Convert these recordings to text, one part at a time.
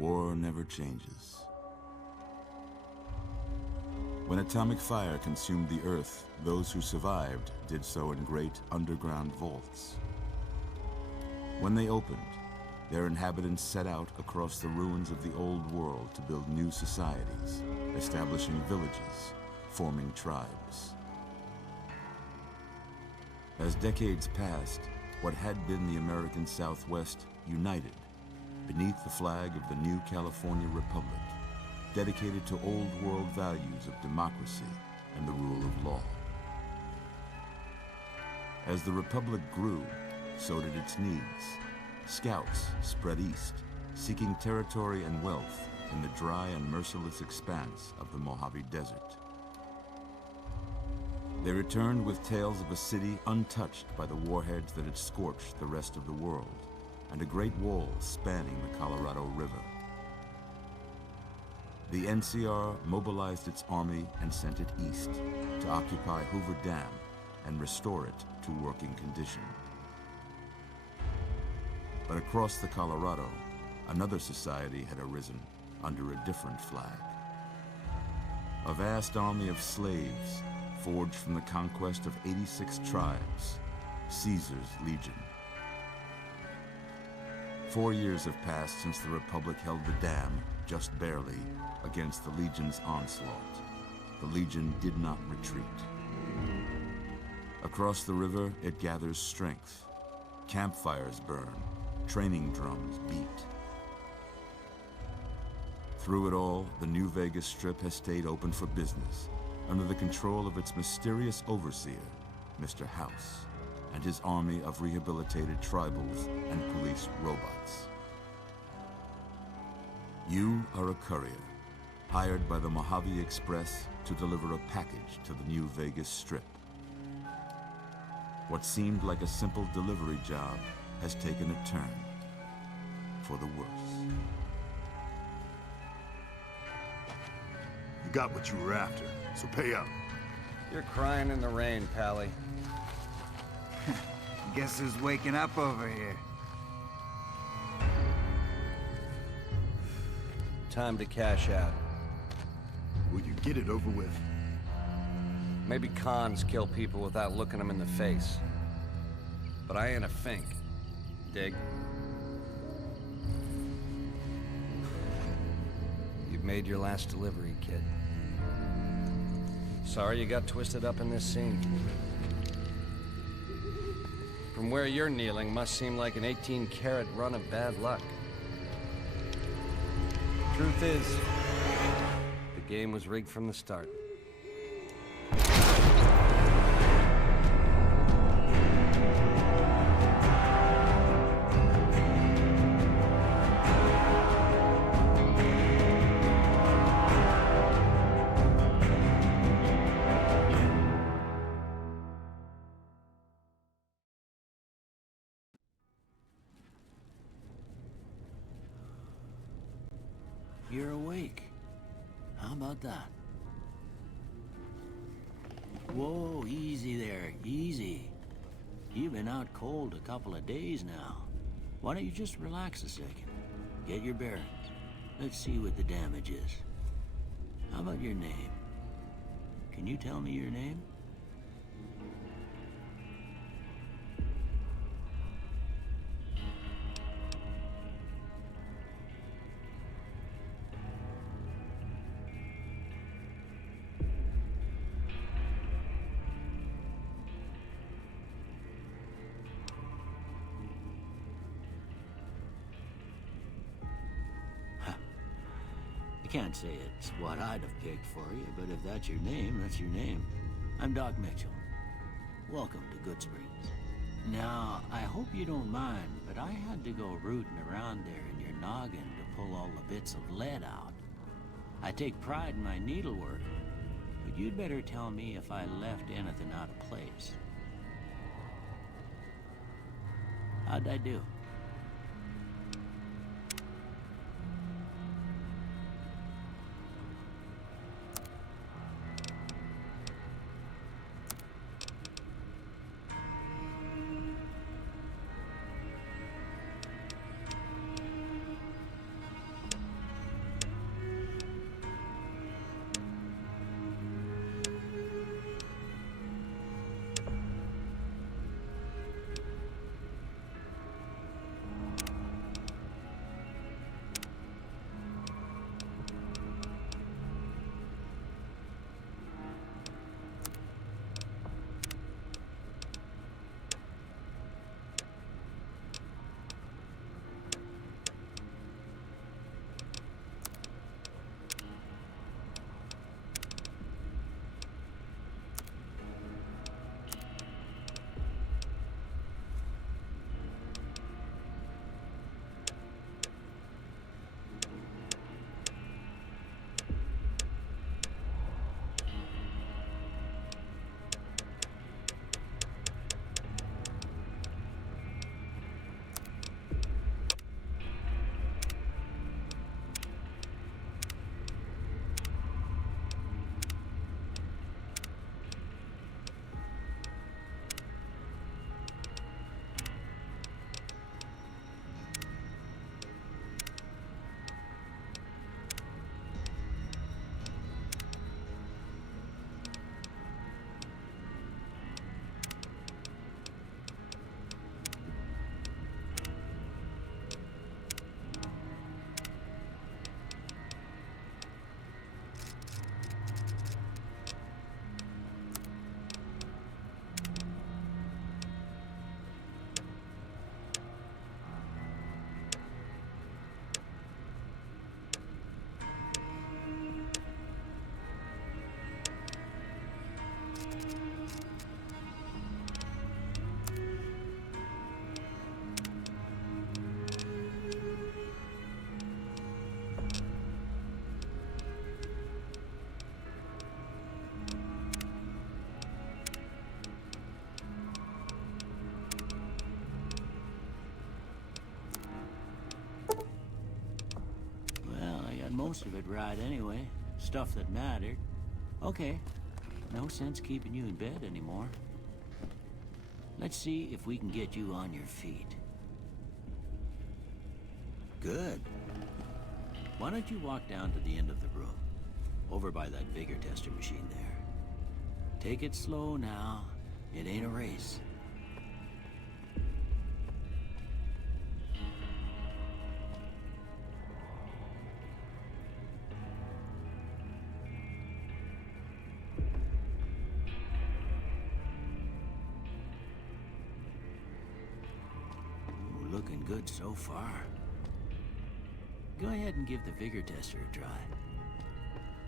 war never changes. When atomic fire consumed the Earth, those who survived did so in great underground vaults. When they opened, their inhabitants set out across the ruins of the old world to build new societies, establishing villages, forming tribes. As decades passed, what had been the American Southwest united beneath the flag of the new California Republic, dedicated to old world values of democracy and the rule of law. As the Republic grew, so did its needs. Scouts spread east, seeking territory and wealth in the dry and merciless expanse of the Mojave Desert. They returned with tales of a city untouched by the warheads that had scorched the rest of the world, and a great wall spanning the Colorado River. The NCR mobilized its army and sent it east to occupy Hoover Dam and restore it to working condition. But across the Colorado, another society had arisen under a different flag. A vast army of slaves forged from the conquest of 86 tribes, Caesar's Legion. 4 years have passed since the Republic held the dam, just barely, against the Legion's onslaught. The Legion did not retreat. Across the river, it gathers strength. Campfires burn, training drums beat. Through it all, the New Vegas Strip has stayed open for business, under the control of its mysterious overseer, Mr. House, and his army of rehabilitated tribals and police robots. You are a courier, hired by the Mojave Express to deliver a package to the New Vegas Strip. What seemed like a simple delivery job has taken a turn for the worse. You got what you were after, so pay up. You're crying in the rain, Pally. Guess who's waking up over here? Time to cash out. Will you get it over with? Maybe cons kill people without looking them in the face. But I ain't a fink. Dig? You've made your last delivery, kid. Sorry you got twisted up in this scene. From where you're kneeling must seem like an 18-carat run of bad luck. Truth is, the game was rigged from the start. You're awake. How about that? Whoa, easy there, easy. You've been out cold a couple of days now. Why don't you just relax a second? Get your bearings. Let's see what the damage is. How about your name? Can you tell me your name? I can't say it's what I'd have picked for you, but if that's your name, that's your name. I'm Doc Mitchell. Welcome to Good Springs. Now, I hope you don't mind, but I had to go rooting around there in your noggin to pull all the bits of lead out. I take pride in my needlework, but you'd better tell me if I left anything out of place. How'd I do? most of it right anyway. Stuff that mattered. Okay, no sense keeping you in bed anymore. Let's see if we can get you on your feet. Good. Why don't you walk down to the end of the room, over by that vigor tester machine there. Take it slow now. It ain't a race. Ooh, looking good so far. Go ahead and give the vigor tester a try.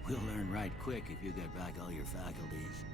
We'll learn right quick if you get back all your faculties.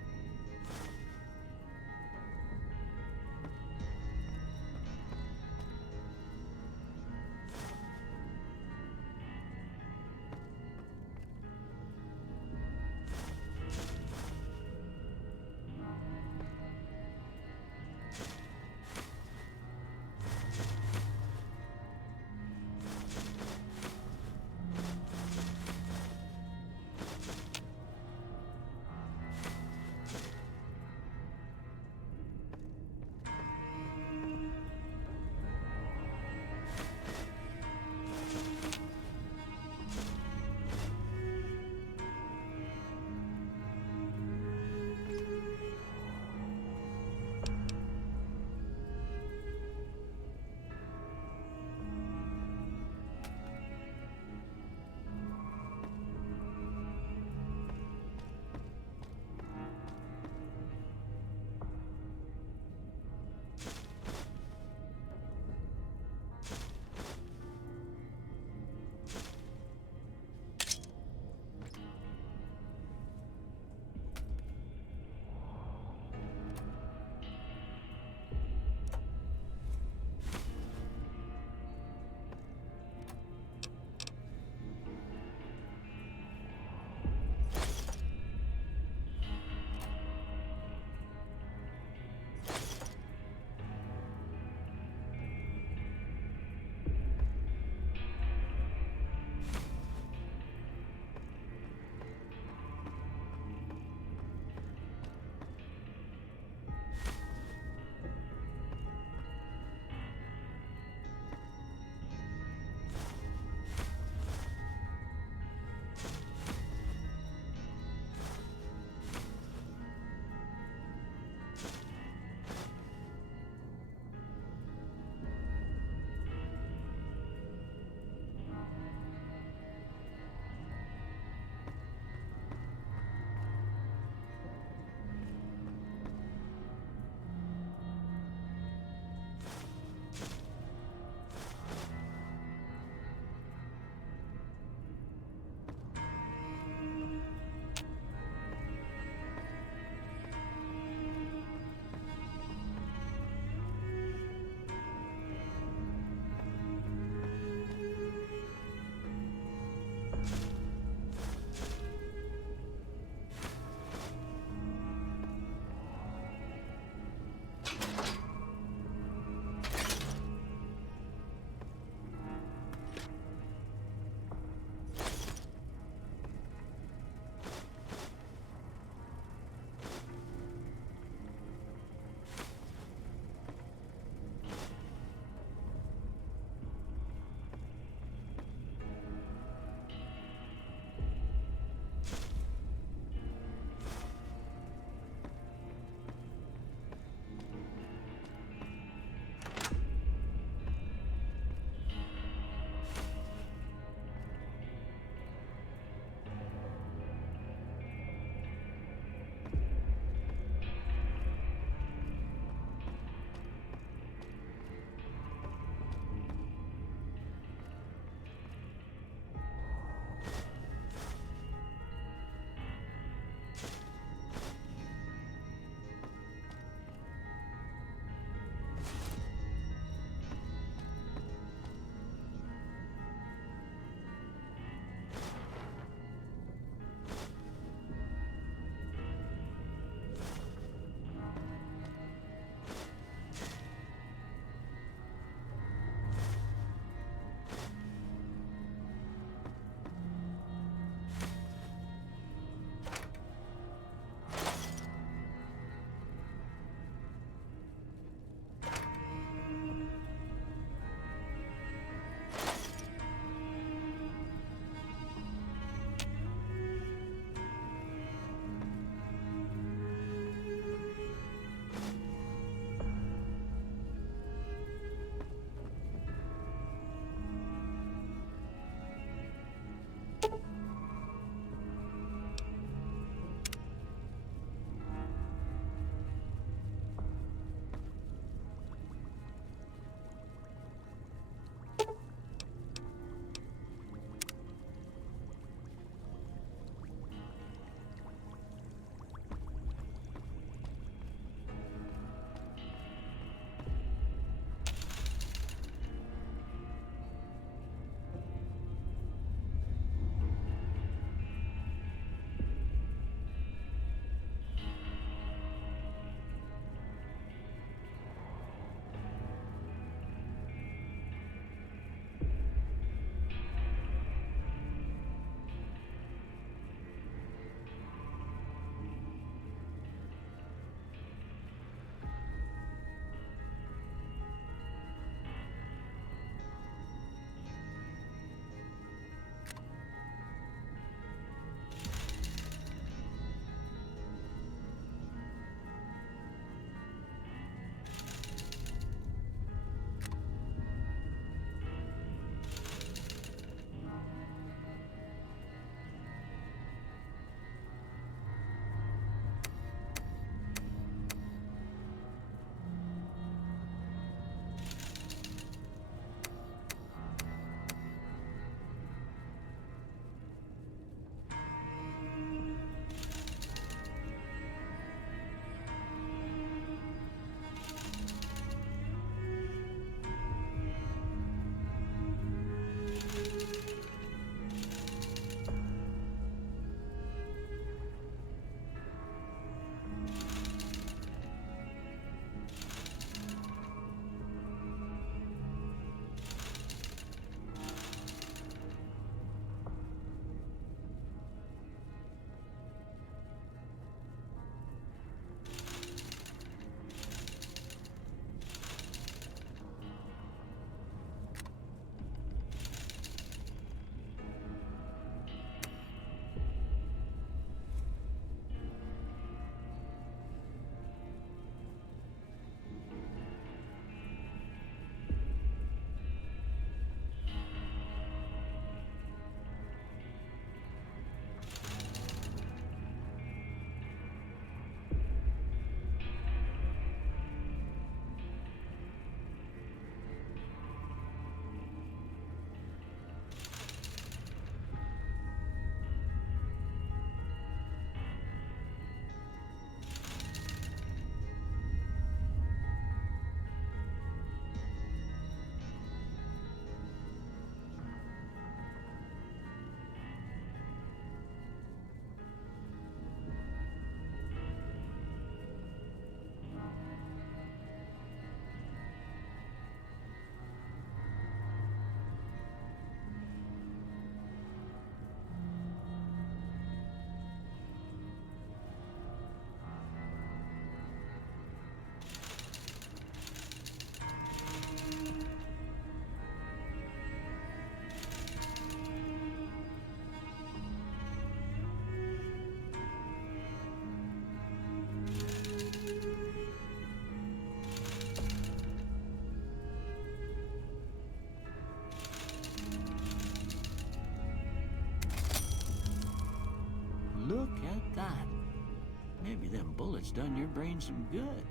Maybe them bullets done your brain some good.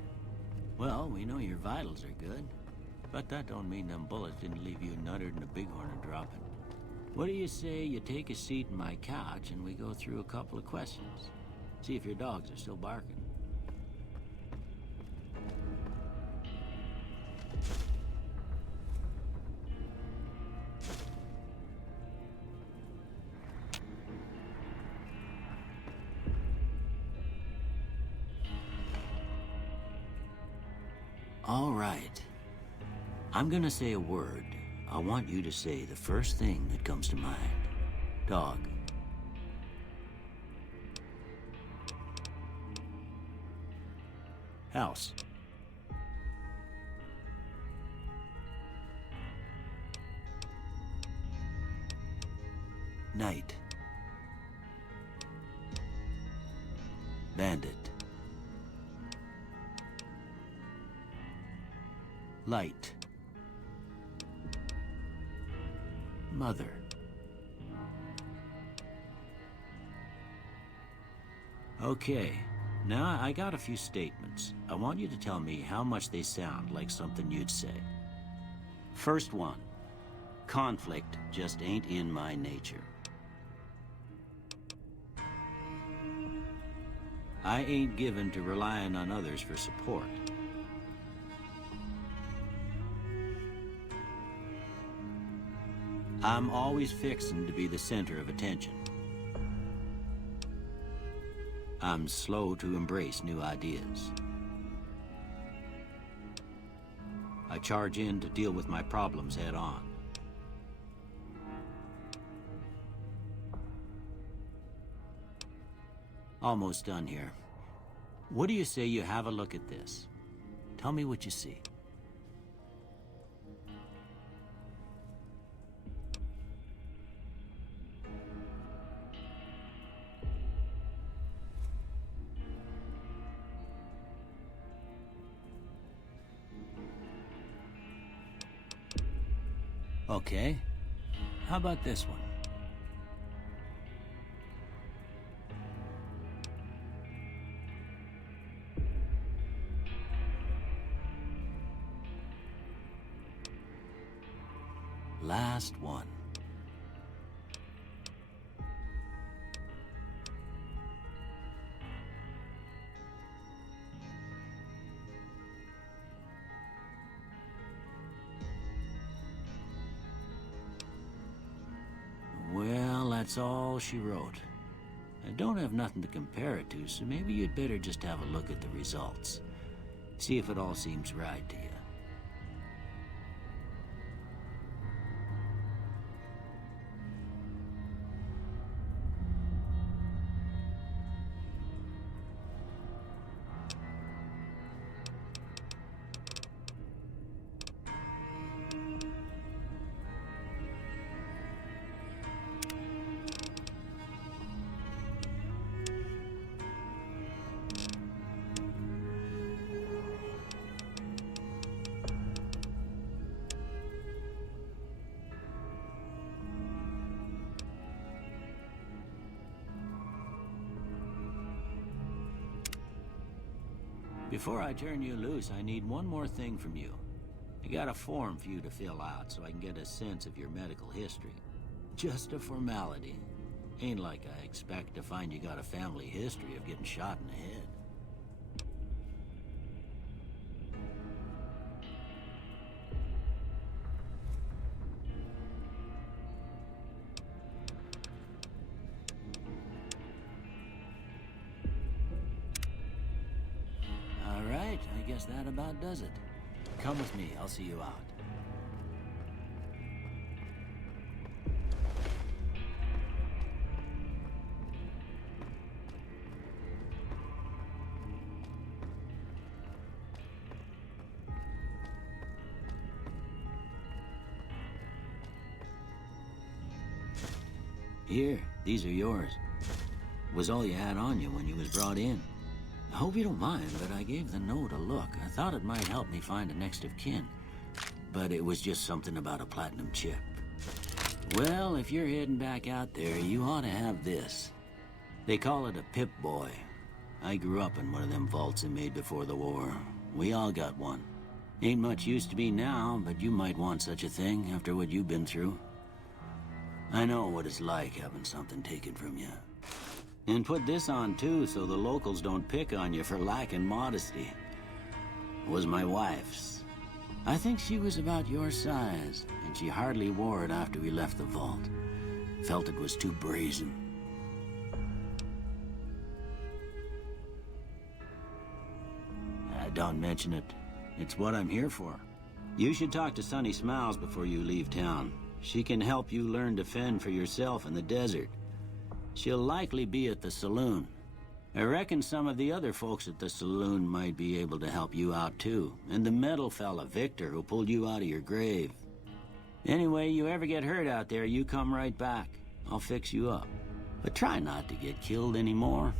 Well, we know your vitals are good, but that don't mean them bullets didn't leave you nuttered and a bighorn a dropping. What do you say you take a seat in my couch and we go through a couple of questions? See if your dogs are still barking. All right. I'm gonna say a word. I want you to say the first thing that comes to mind. Dog. House. Night. Bandit. Light. Mother. Okay, now I got a few statements. I want you to tell me how much they sound like something you'd say. First one, conflict just ain't in my nature. I ain't given to relying on others for support. I'm always fixing to be the center of attention. I'm slow to embrace new ideas. I charge in to deal with my problems head on. Almost done here. What do you say you have a look at this? Tell me what you see. Okay. How about this one? Last one. Well, that's all she wrote. I don't have nothing to compare it to, so maybe you'd better just have a look at the results. See if it all seems right to you. Before I turn you loose, I need one more thing from you. I got a form for you to fill out so I can get a sense of your medical history. Just a formality. Ain't like I expect to find you got a family history of getting shot in the head. I guess that about does it. Come with me, I'll see you out. Here, these are yours. Was all you had on you when you was brought in. I hope you don't mind, but I gave the note a look. I thought it might help me find a next of kin. But it was just something about a platinum chip. Well, if you're heading back out there, you ought to have this. They call it a Pip-Boy. I grew up in one of them vaults they made before the war. We all got one. Ain't much use to be now, but you might want such a thing after what you've been through. I know what it's like having something taken from you. And put this on too, so the locals don't pick on you for lacking modesty. It was my wife's. I think she was about your size, and she hardly wore it after we left the vault. Felt it was too brazen. Don't mention it. It's what I'm here for. You should talk to Sunny Smiles before you leave town. She can help you learn to fend for yourself in the desert. She'll likely be at the saloon. I reckon some of the other folks at the saloon might be able to help you out too. And the metal fella, Victor, who pulled you out of your grave. Anyway, you ever get hurt out there, you come right back. I'll fix you up. But try not to get killed anymore.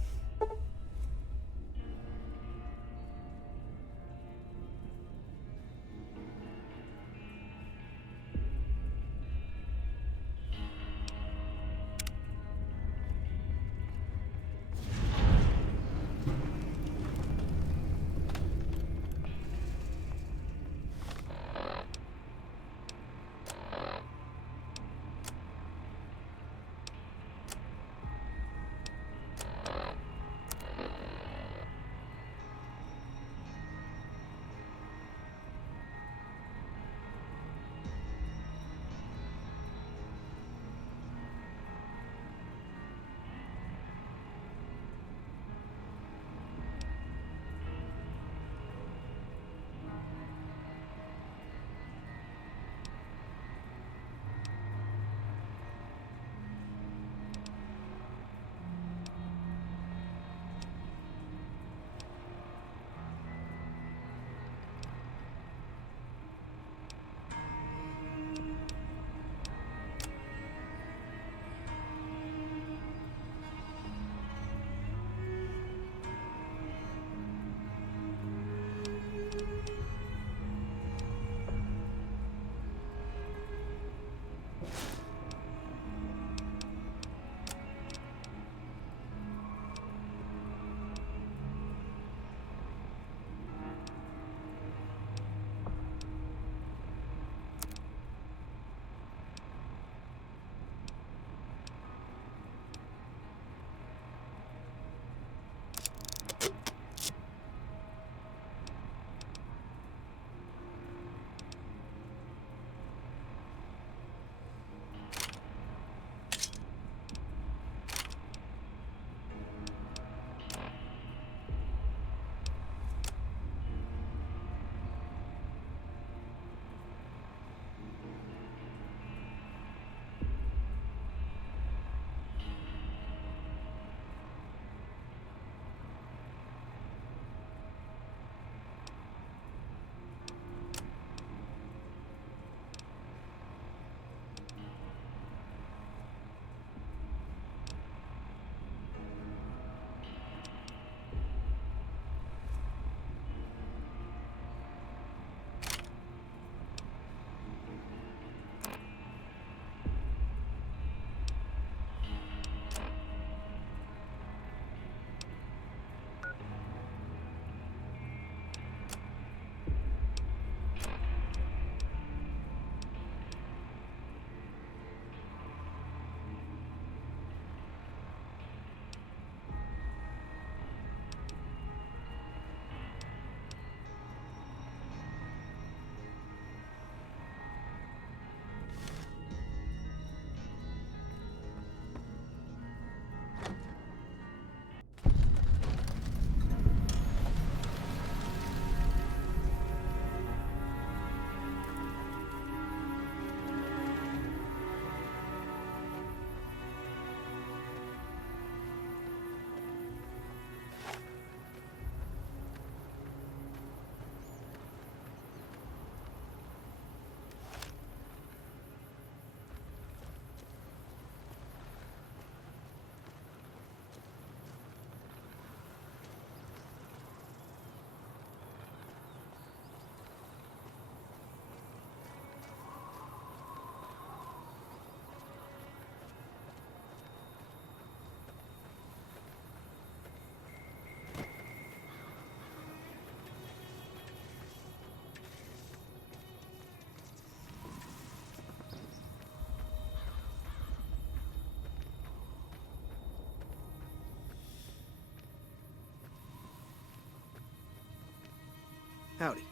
Howdy.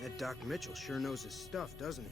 That Doc Mitchell sure knows his stuff, doesn't he?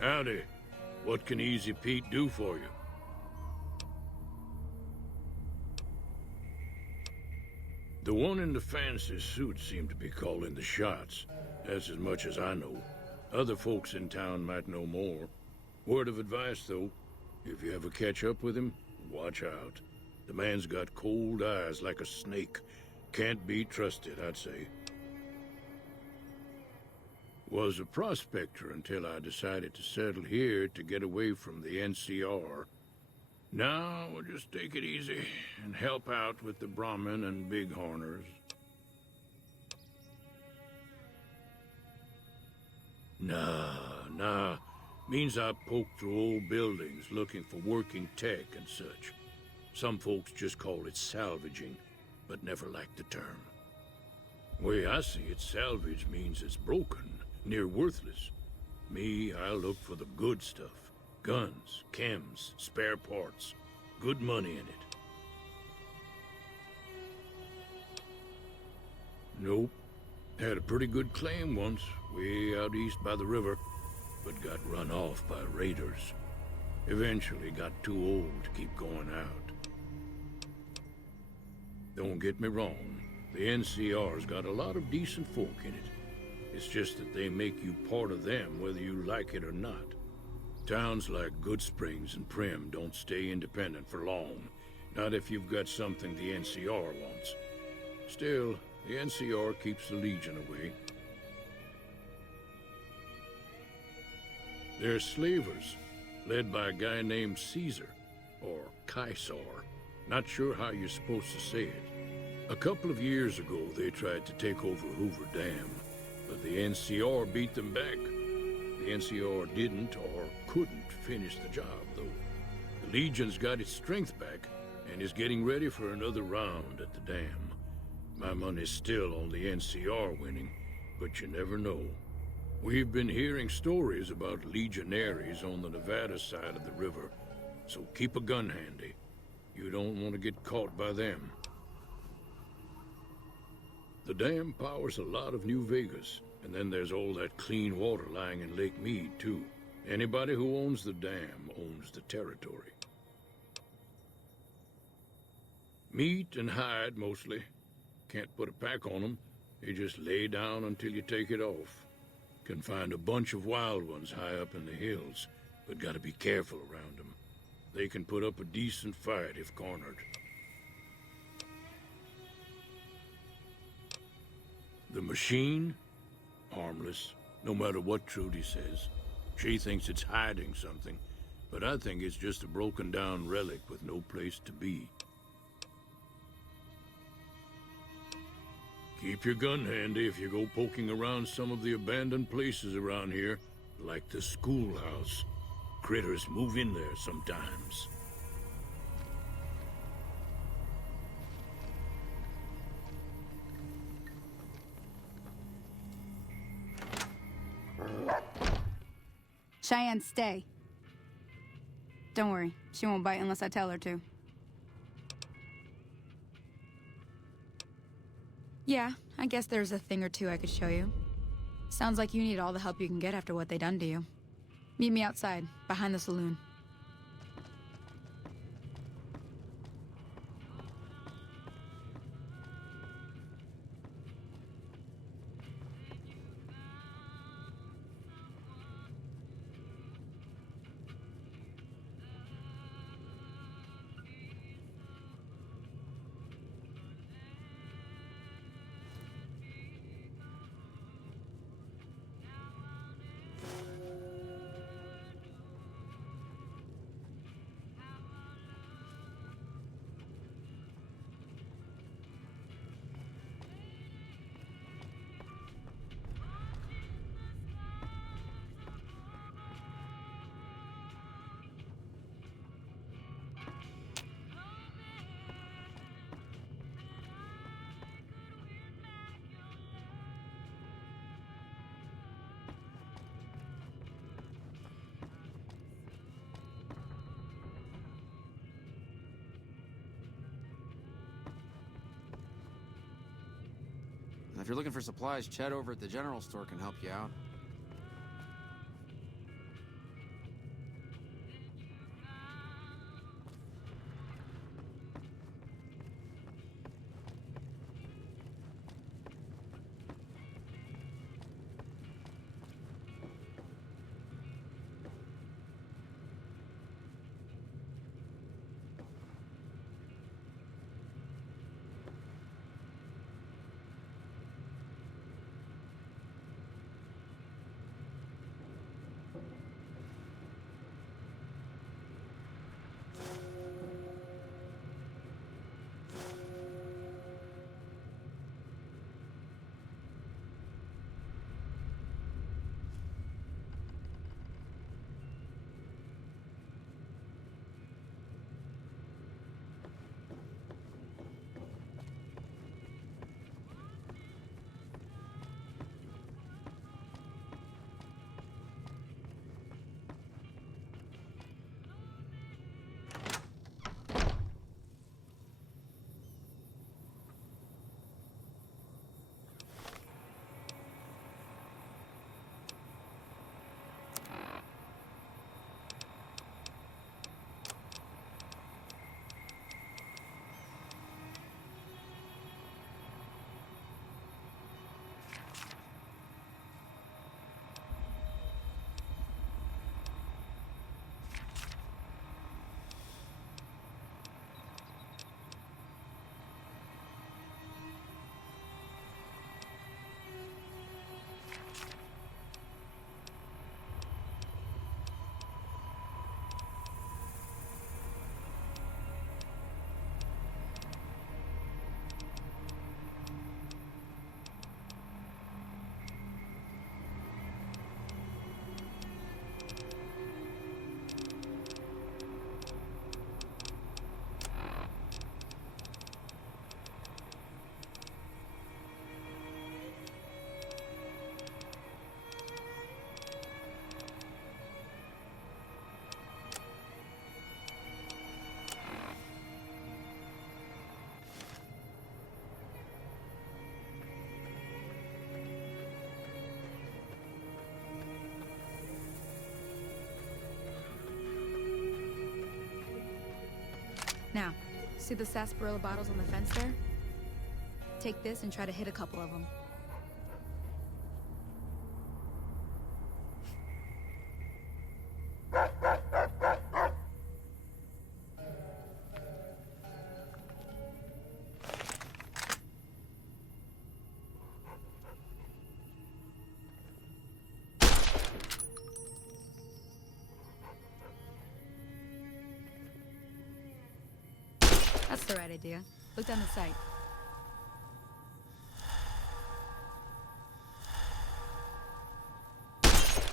Howdy. What can Easy Pete do for you? The one in the fancy suit seemed to be calling the shots. That's as much as I know. Other folks in town might know more. Word of advice, though. If you ever catch up with him, watch out. The man's got cold eyes like a snake. Can't be trusted, I'd say. Was a prospector until I decided to settle here to get away from the NCR. Now, we'll just take it easy and help out with the Brahmin and Bighorners. Nah. Means I poke through old buildings looking for working tech and such. Some folks just call it salvaging, but never liked the term. Way I see it, salvage means it's broken. Near worthless. Me, I look for the good stuff. Guns, chems, spare parts. Good money in it. Nope. Had a pretty good claim once, way out east by the river, but got run off by raiders. Eventually got too old to keep going out. Don't get me wrong, the NCR's got a lot of decent folk in it. It's just that they make you part of them whether you like it or not. Towns like Good Springs and Prim don't stay independent for long. Not if you've got something the NCR wants. Still, the NCR keeps the Legion away. They're slavers, led by a guy named Caesar, or Caesar. Not sure how you're supposed to say it. A couple of years ago, they tried to take over Hoover Dam. But the NCR beat them back. The NCR didn't or couldn't finish the job, though. The Legion's got its strength back and is getting ready for another round at the dam. My money's still on the NCR winning, but you never know. We've been hearing stories about legionaries on the Nevada side of the river, so keep a gun handy. You don't want to get caught by them. The dam powers a lot of New Vegas, and then there's all that clean water lying in Lake Mead, too. Anybody who owns the dam owns the territory. Meat and hide, mostly. Can't put a pack on them. You just lay down until you take it off. Can find a bunch of wild ones high up in the hills, but gotta be careful around them. They can put up a decent fight if cornered. The machine? Harmless, no matter what Trudy says. She thinks it's hiding something, but I think it's just a broken down relic with no place to be. Keep your gun handy if you go poking around some of the abandoned places around here, like the schoolhouse. Critters move in there sometimes. Cheyenne, stay. Don't worry, she won't bite unless I tell her to. Yeah, I guess there's a thing or two I could show you. Sounds like you need all the help you can get after what they done to you. Meet me outside, behind the saloon. If you're looking for supplies, Chet over at the general store can help you out. Now, see the sarsaparilla bottles on the fence there? Take this and try to hit a couple of them. That's the right idea. Look down the sight.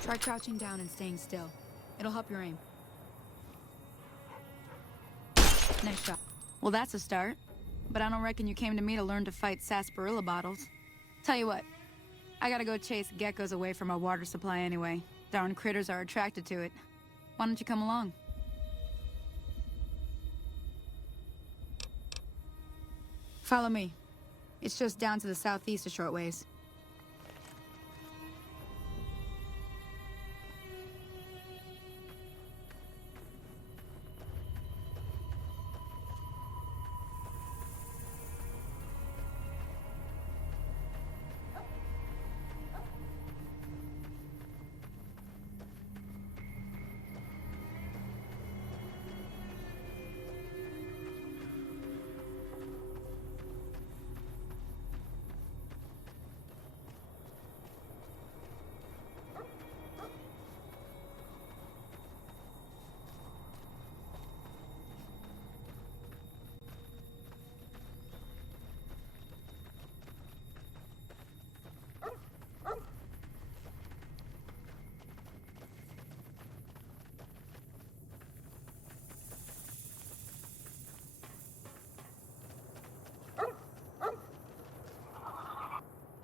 Try crouching down and staying still. It'll help your aim. Nice shot. Well, that's a start. But I don't reckon you came to me to learn to fight sarsaparilla bottles. Tell you what, I gotta go chase geckos away from our water supply anyway. Darn critters are attracted to it. Why don't you come along? Follow me. It's just down to the southeast a short ways.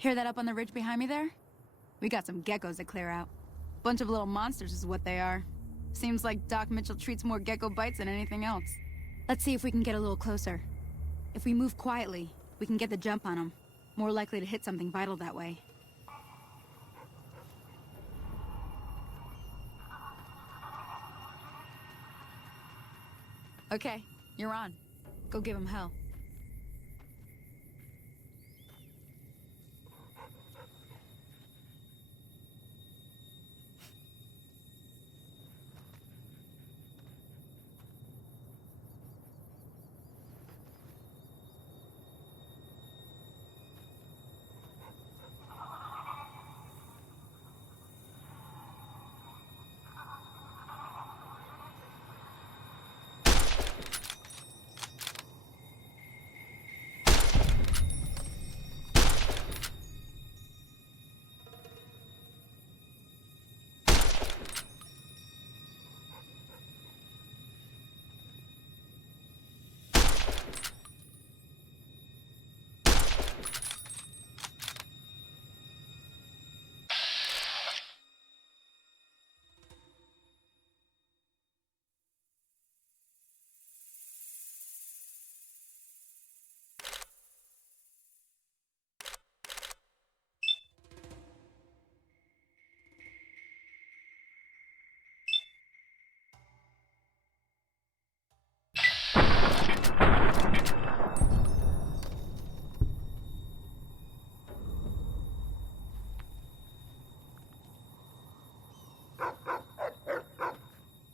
Hear that up on the ridge behind me there? We got some geckos to clear out. Bunch of little monsters is what they are. Seems like Doc Mitchell treats more gecko bites than anything else. Let's see if we can get a little closer. If we move quietly, we can get the jump on them. More likely to hit something vital that way. Okay, you're on. Go give him hell.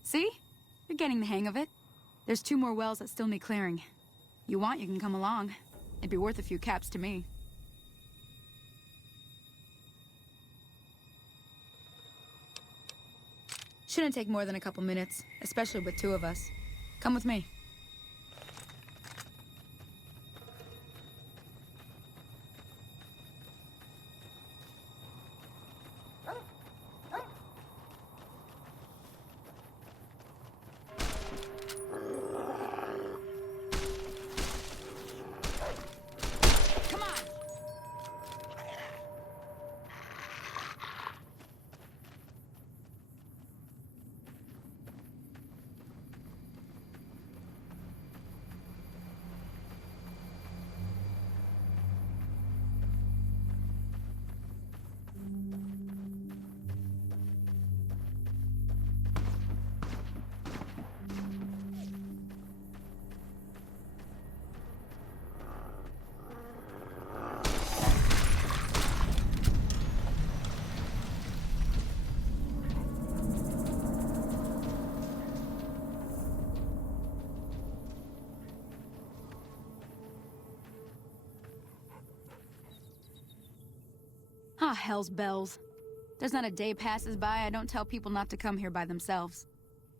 See? You're getting the hang of it. There's 2 more wells that still need clearing. You want, you can come along. It'd be worth a few caps to me. Shouldn't take more than a couple minutes, especially with 2 of us. Come with me. Ah, hell's bells. There's not a day passes by I don't tell people not to come here by themselves.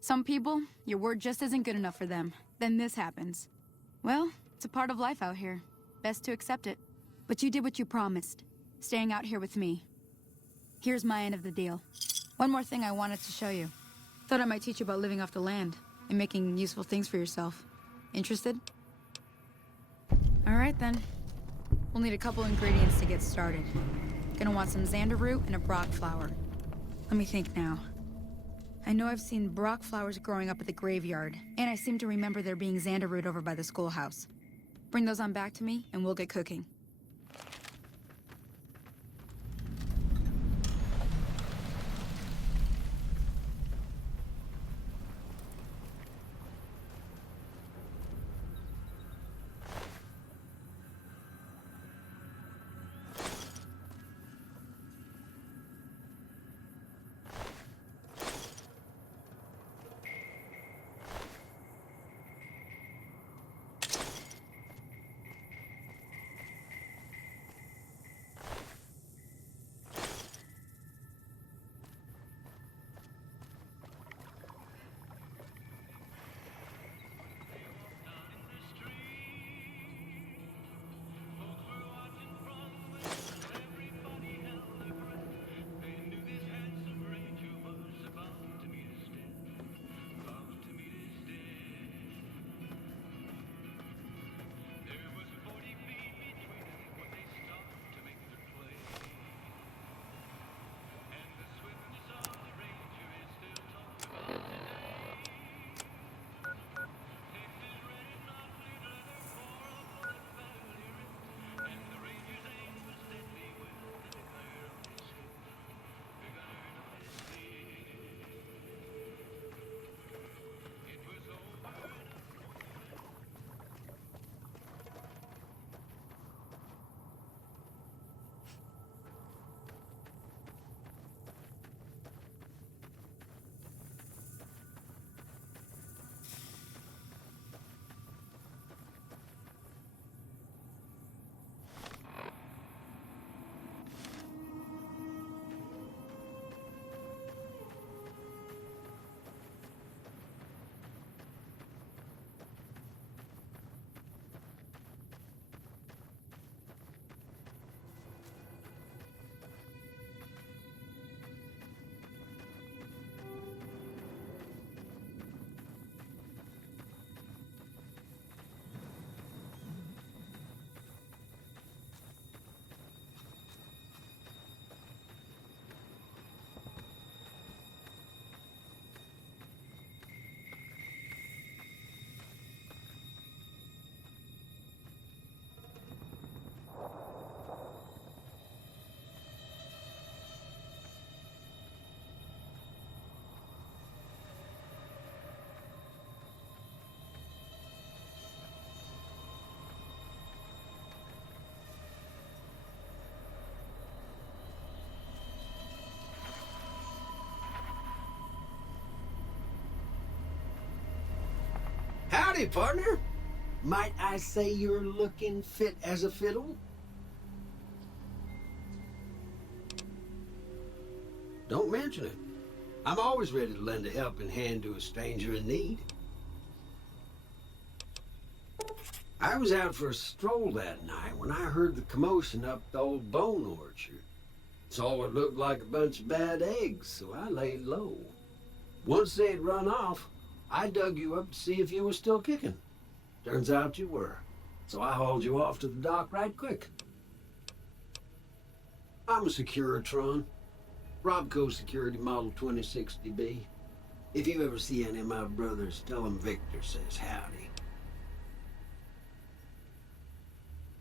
Some people, your word just isn't good enough for them. Then this happens. Well, it's a part of life out here. Best to accept it. But you did what you promised, staying out here with me. Here's my end of the deal. One more thing I wanted to show you. Thought I might teach you about living off the land and making useful things for yourself. Interested? All right then. We'll need a couple ingredients to get started. Gonna want some xander root and a brock flower. Let me think now. I know I've seen brock flowers growing up at the graveyard, and I seem to remember there being xander root over by the schoolhouse. Bring those on back to me, and we'll get cooking. Howdy, partner. Might I say you're looking fit as a fiddle? Don't mention it. I'm always ready to lend a helping hand to a stranger in need. I was out for a stroll that night when I heard the commotion up the old bone orchard. Saw what looked like a bunch of bad eggs, so I laid low. Once they had run off, I dug you up to see if you were still kicking. Turns out you were, so I hauled you off to the dock right quick. I'm a Securitron. Robco Security Model 2060B. If you ever see any of my brothers, tell them Victor says howdy.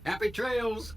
Happy trails!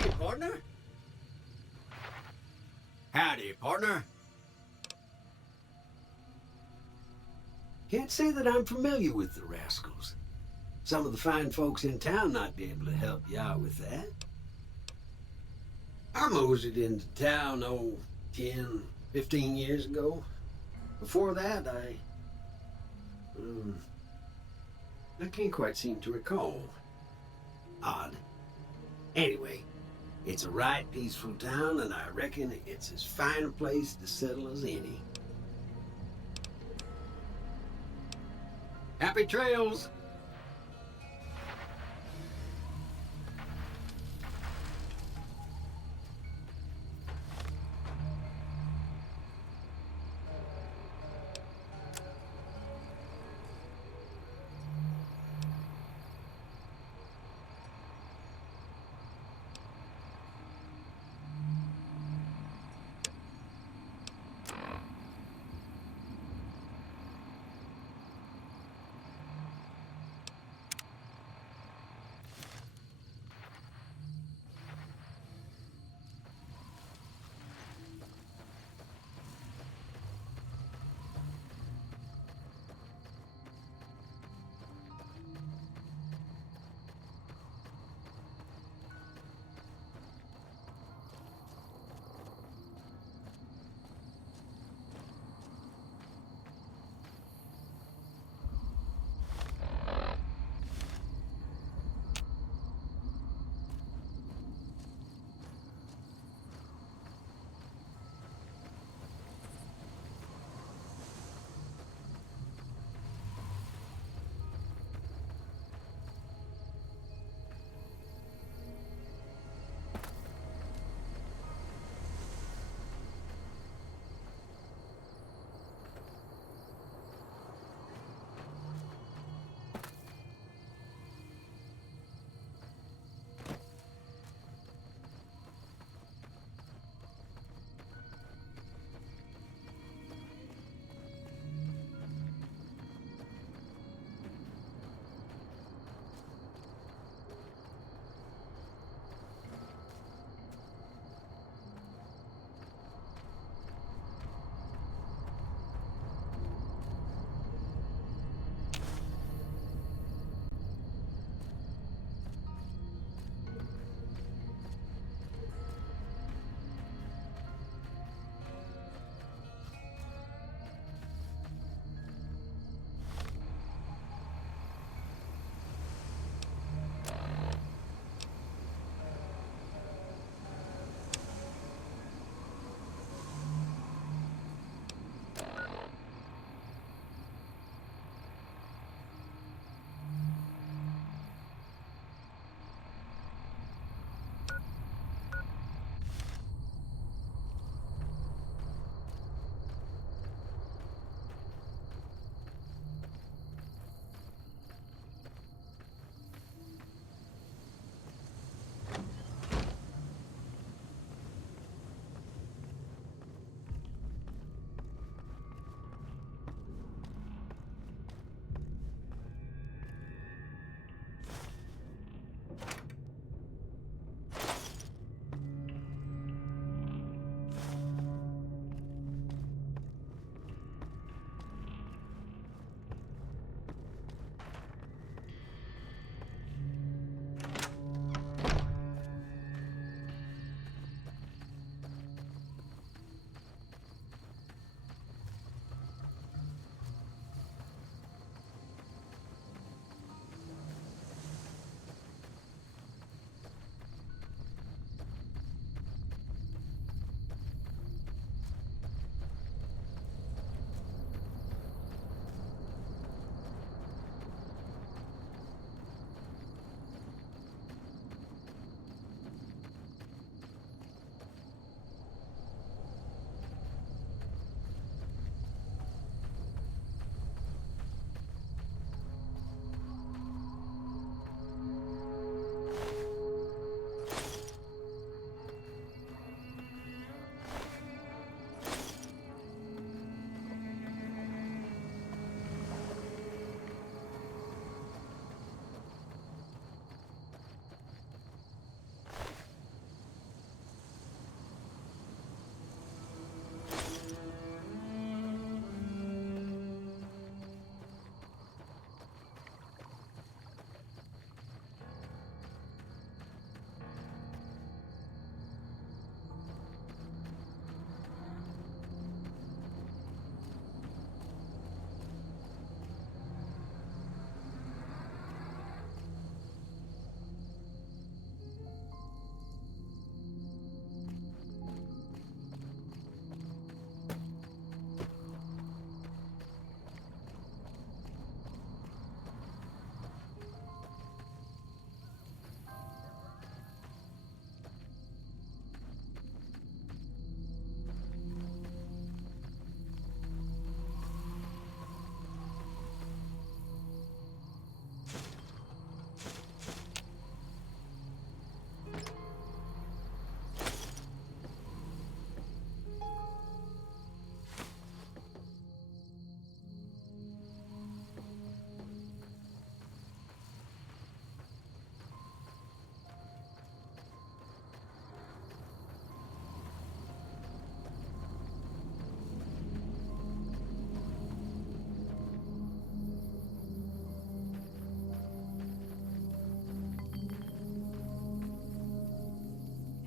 Howdy, partner. Howdy, partner. Can't say that I'm familiar with the rascals. Some of the fine folks in town might be able to help you out with that. I moseyed into town, 10, 15 years ago. Before that, I can't quite seem to recall. Odd. Anyway, it's a right peaceful town, and I reckon it's as fine a place to settle as any. Happy trails!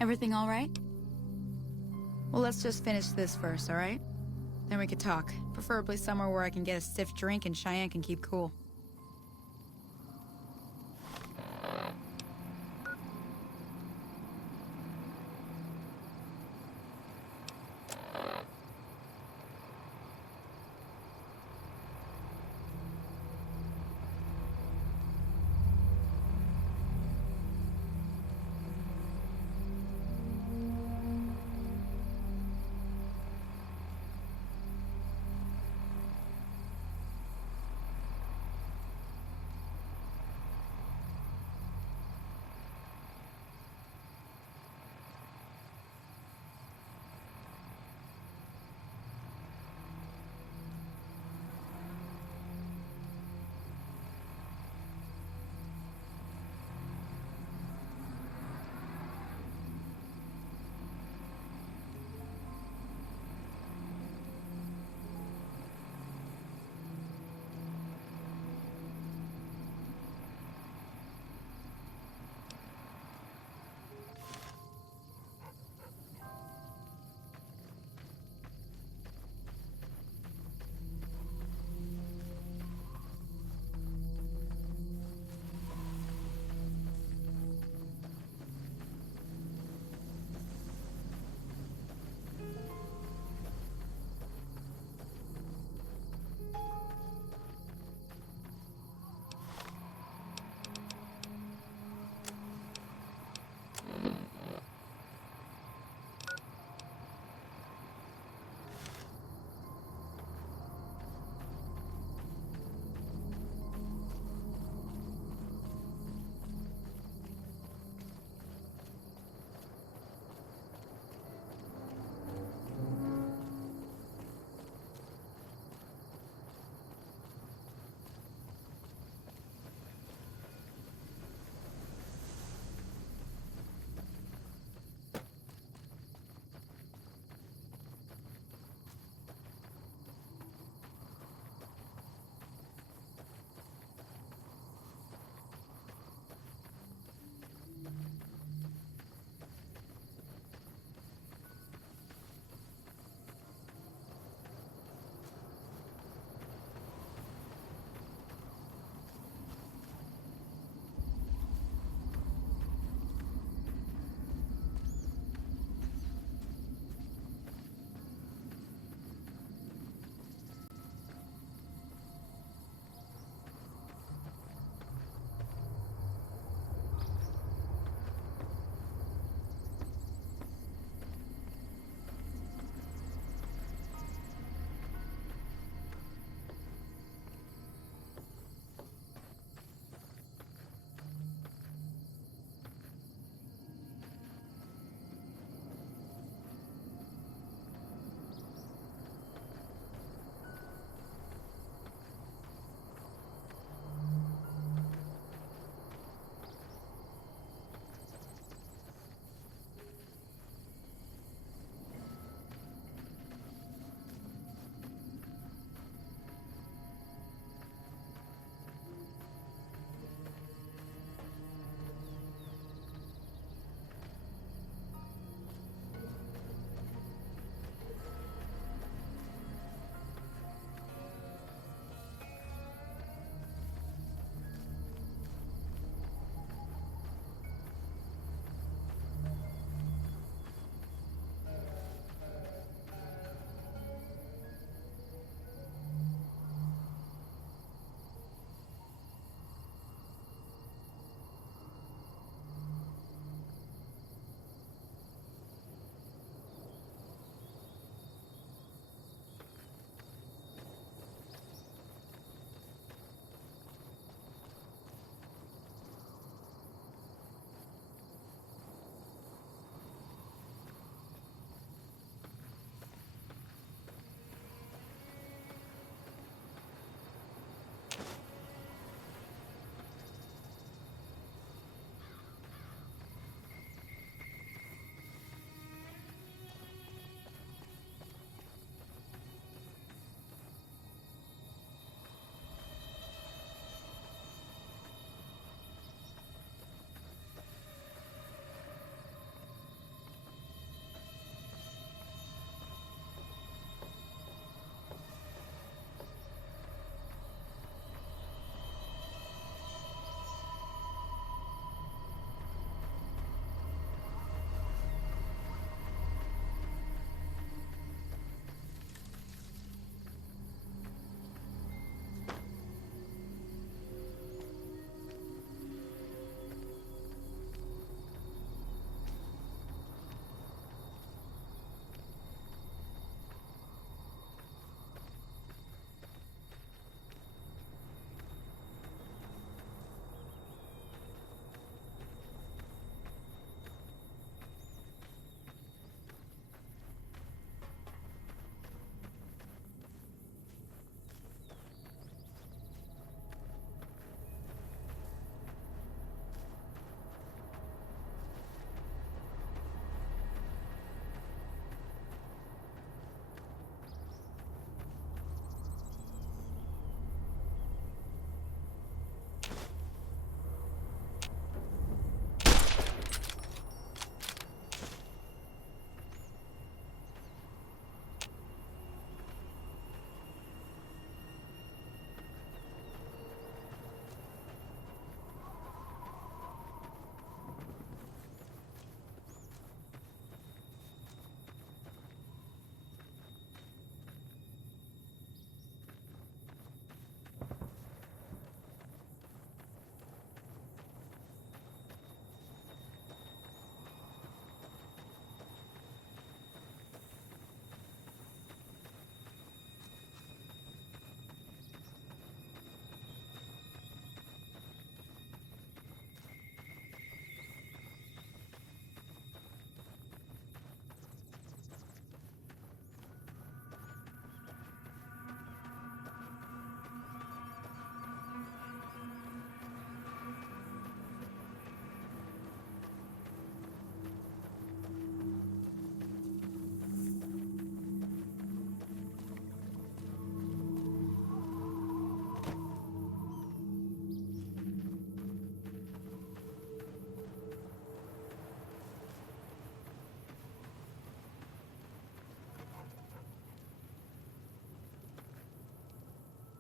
Everything all right? Well, let's just finish this first, all right? Then we could talk. Preferably somewhere where I can get a stiff drink and Cheyenne can keep cool.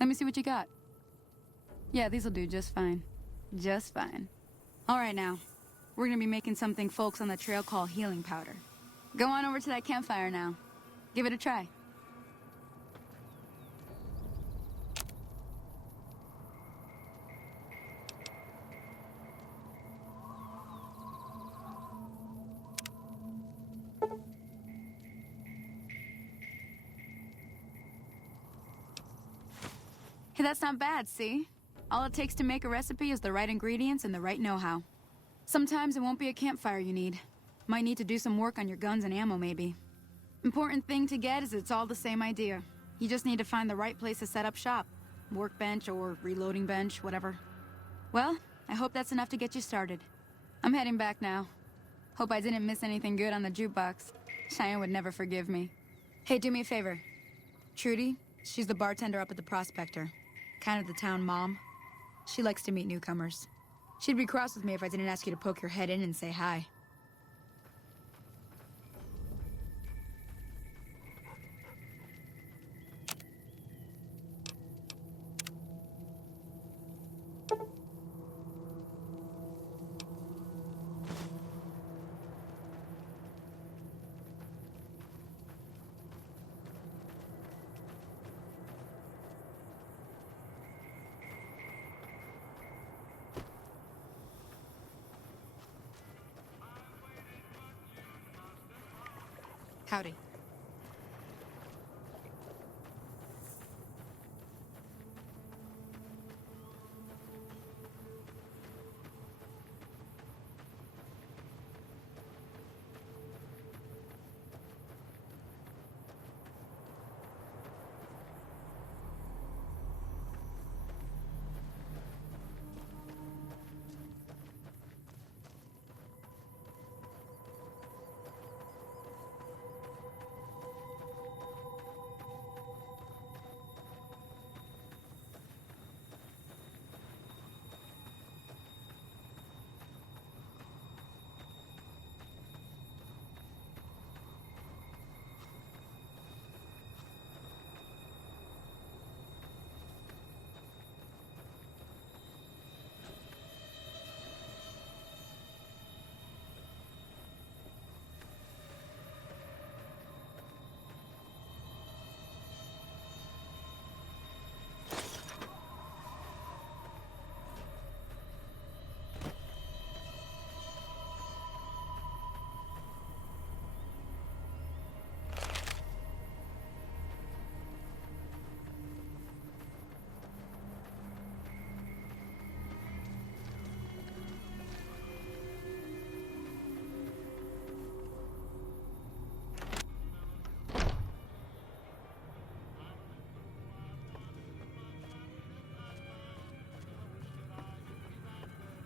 Let me see what you got. Yeah, these'll do just fine. Just fine. All right now, we're gonna be making something folks on the trail call healing powder. Go on over to that campfire now. Give it a try. Hey, that's not bad, see? All it takes to make a recipe is the right ingredients and the right know-how. Sometimes it won't be a campfire you need. Might need to do some work on your guns and ammo, maybe. Important thing to get is it's all the same idea. You just need to find the right place to set up shop. Workbench or reloading bench, whatever. Well, I hope that's enough to get you started. I'm heading back now. Hope I didn't miss anything good on the jukebox. Cheyenne would never forgive me. Hey, do me a favor. Trudy, she's the bartender up at the Prospector. Kind of the town mom. She likes to meet newcomers. She'd be cross with me if I didn't ask you to poke your head in and say hi. Howdy.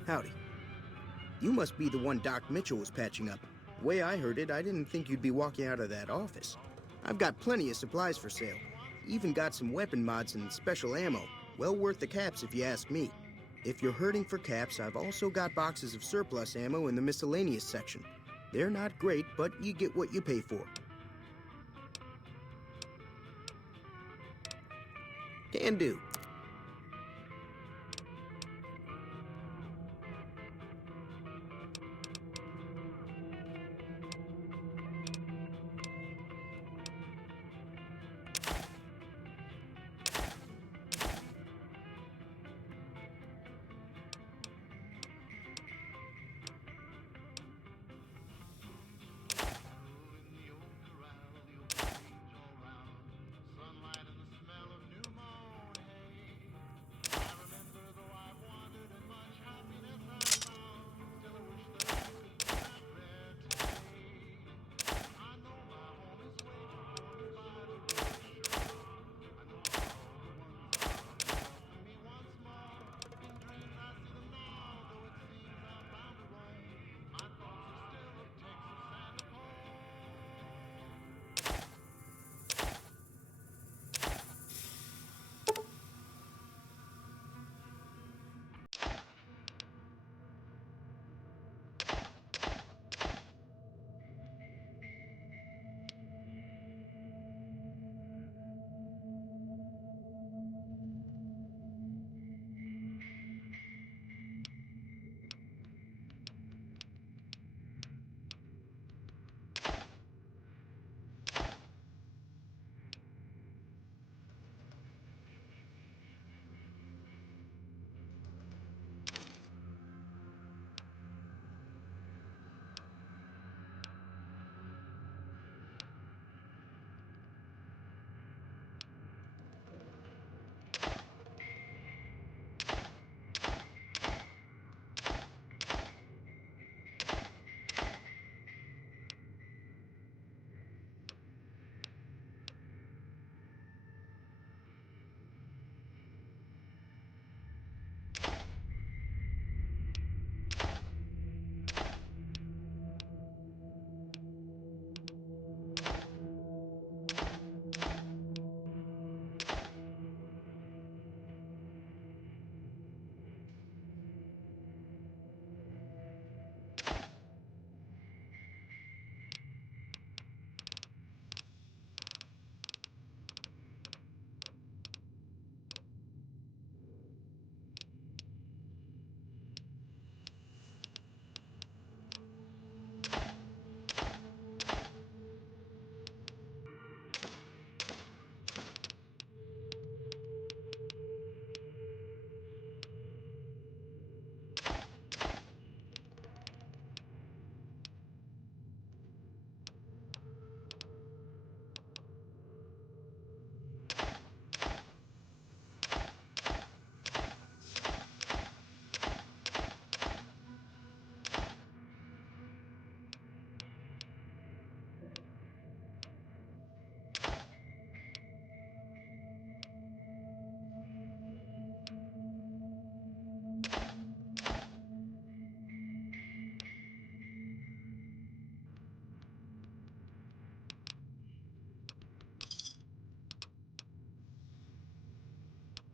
Howdy. You must be the one Doc Mitchell was patching up. The way I heard it, I didn't think you'd be walking out of that office. I've got plenty of supplies for sale. Even got some weapon mods and special ammo. Well worth the caps if you ask me. If you're hurting for caps, I've also got boxes of surplus ammo in the miscellaneous section. They're not great, but you get what you pay for. Can do.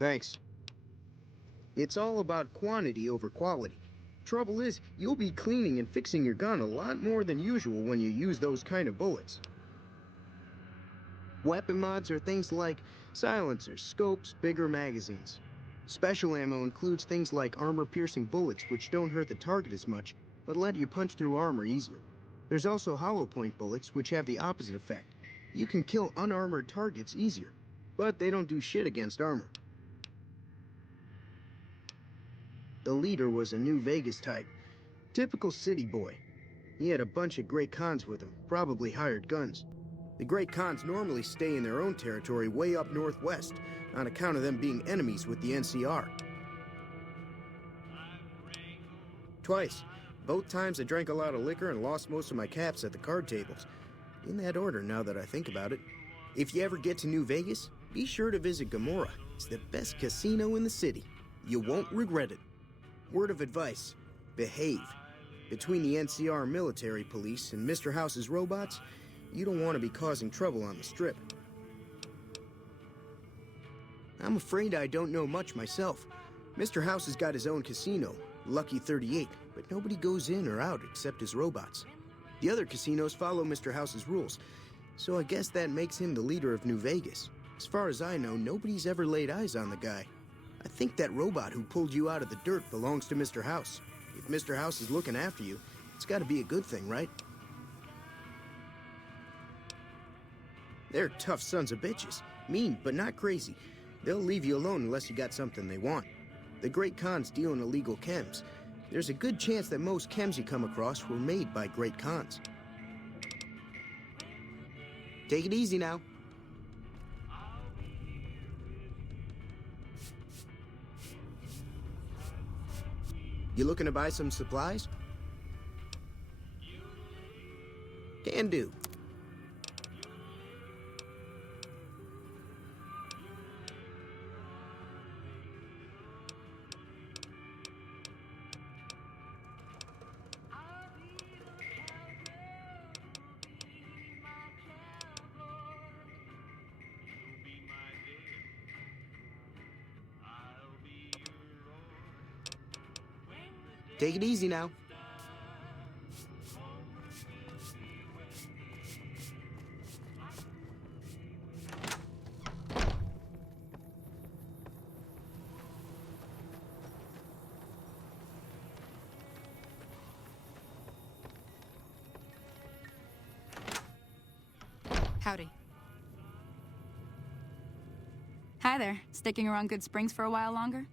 Thanks. It's all about quantity over quality. Trouble is, you'll be cleaning and fixing your gun a lot more than usual when you use those kind of bullets. Weapon mods are things like silencers, scopes, bigger magazines. Special ammo includes things like armor-piercing bullets, which don't hurt the target as much, but let you punch through armor easier. There's also hollow point bullets, which have the opposite effect. You can kill unarmored targets easier, but they don't do shit against armor. The leader was a New Vegas type. Typical city boy. He had a bunch of Great Khans with him, probably hired guns. The Great Khans normally stay in their own territory way up northwest, on account of them being enemies with the NCR. Twice. Both times I drank a lot of liquor and lost most of my caps at the card tables. In that order, now that I think about it. If you ever get to New Vegas, be sure to visit Gomorrah. It's the best casino in the city. You won't regret it. Word of advice, behave. Between the NCR military police and Mr. House's robots, you don't want to be causing trouble on the Strip. I'm afraid I don't know much myself. Mr. House has got his own casino, Lucky 38, but nobody goes in or out except his robots. The other casinos follow Mr. House's rules, so I guess that makes him the leader of New Vegas. As far as I know, nobody's ever laid eyes on the guy. I think that robot who pulled you out of the dirt belongs to Mr. House. If Mr. House is looking after you, it's gotta be a good thing, right? They're tough sons of bitches. Mean, but not crazy. They'll leave you alone unless you got something they want. The Great Khans deal in illegal chems. There's a good chance that most chems you come across were made by Great Khans. Take it easy now. You looking to buy some supplies? Can do. Take it easy now. Howdy. Hi there. Sticking around Good Springs for a while longer?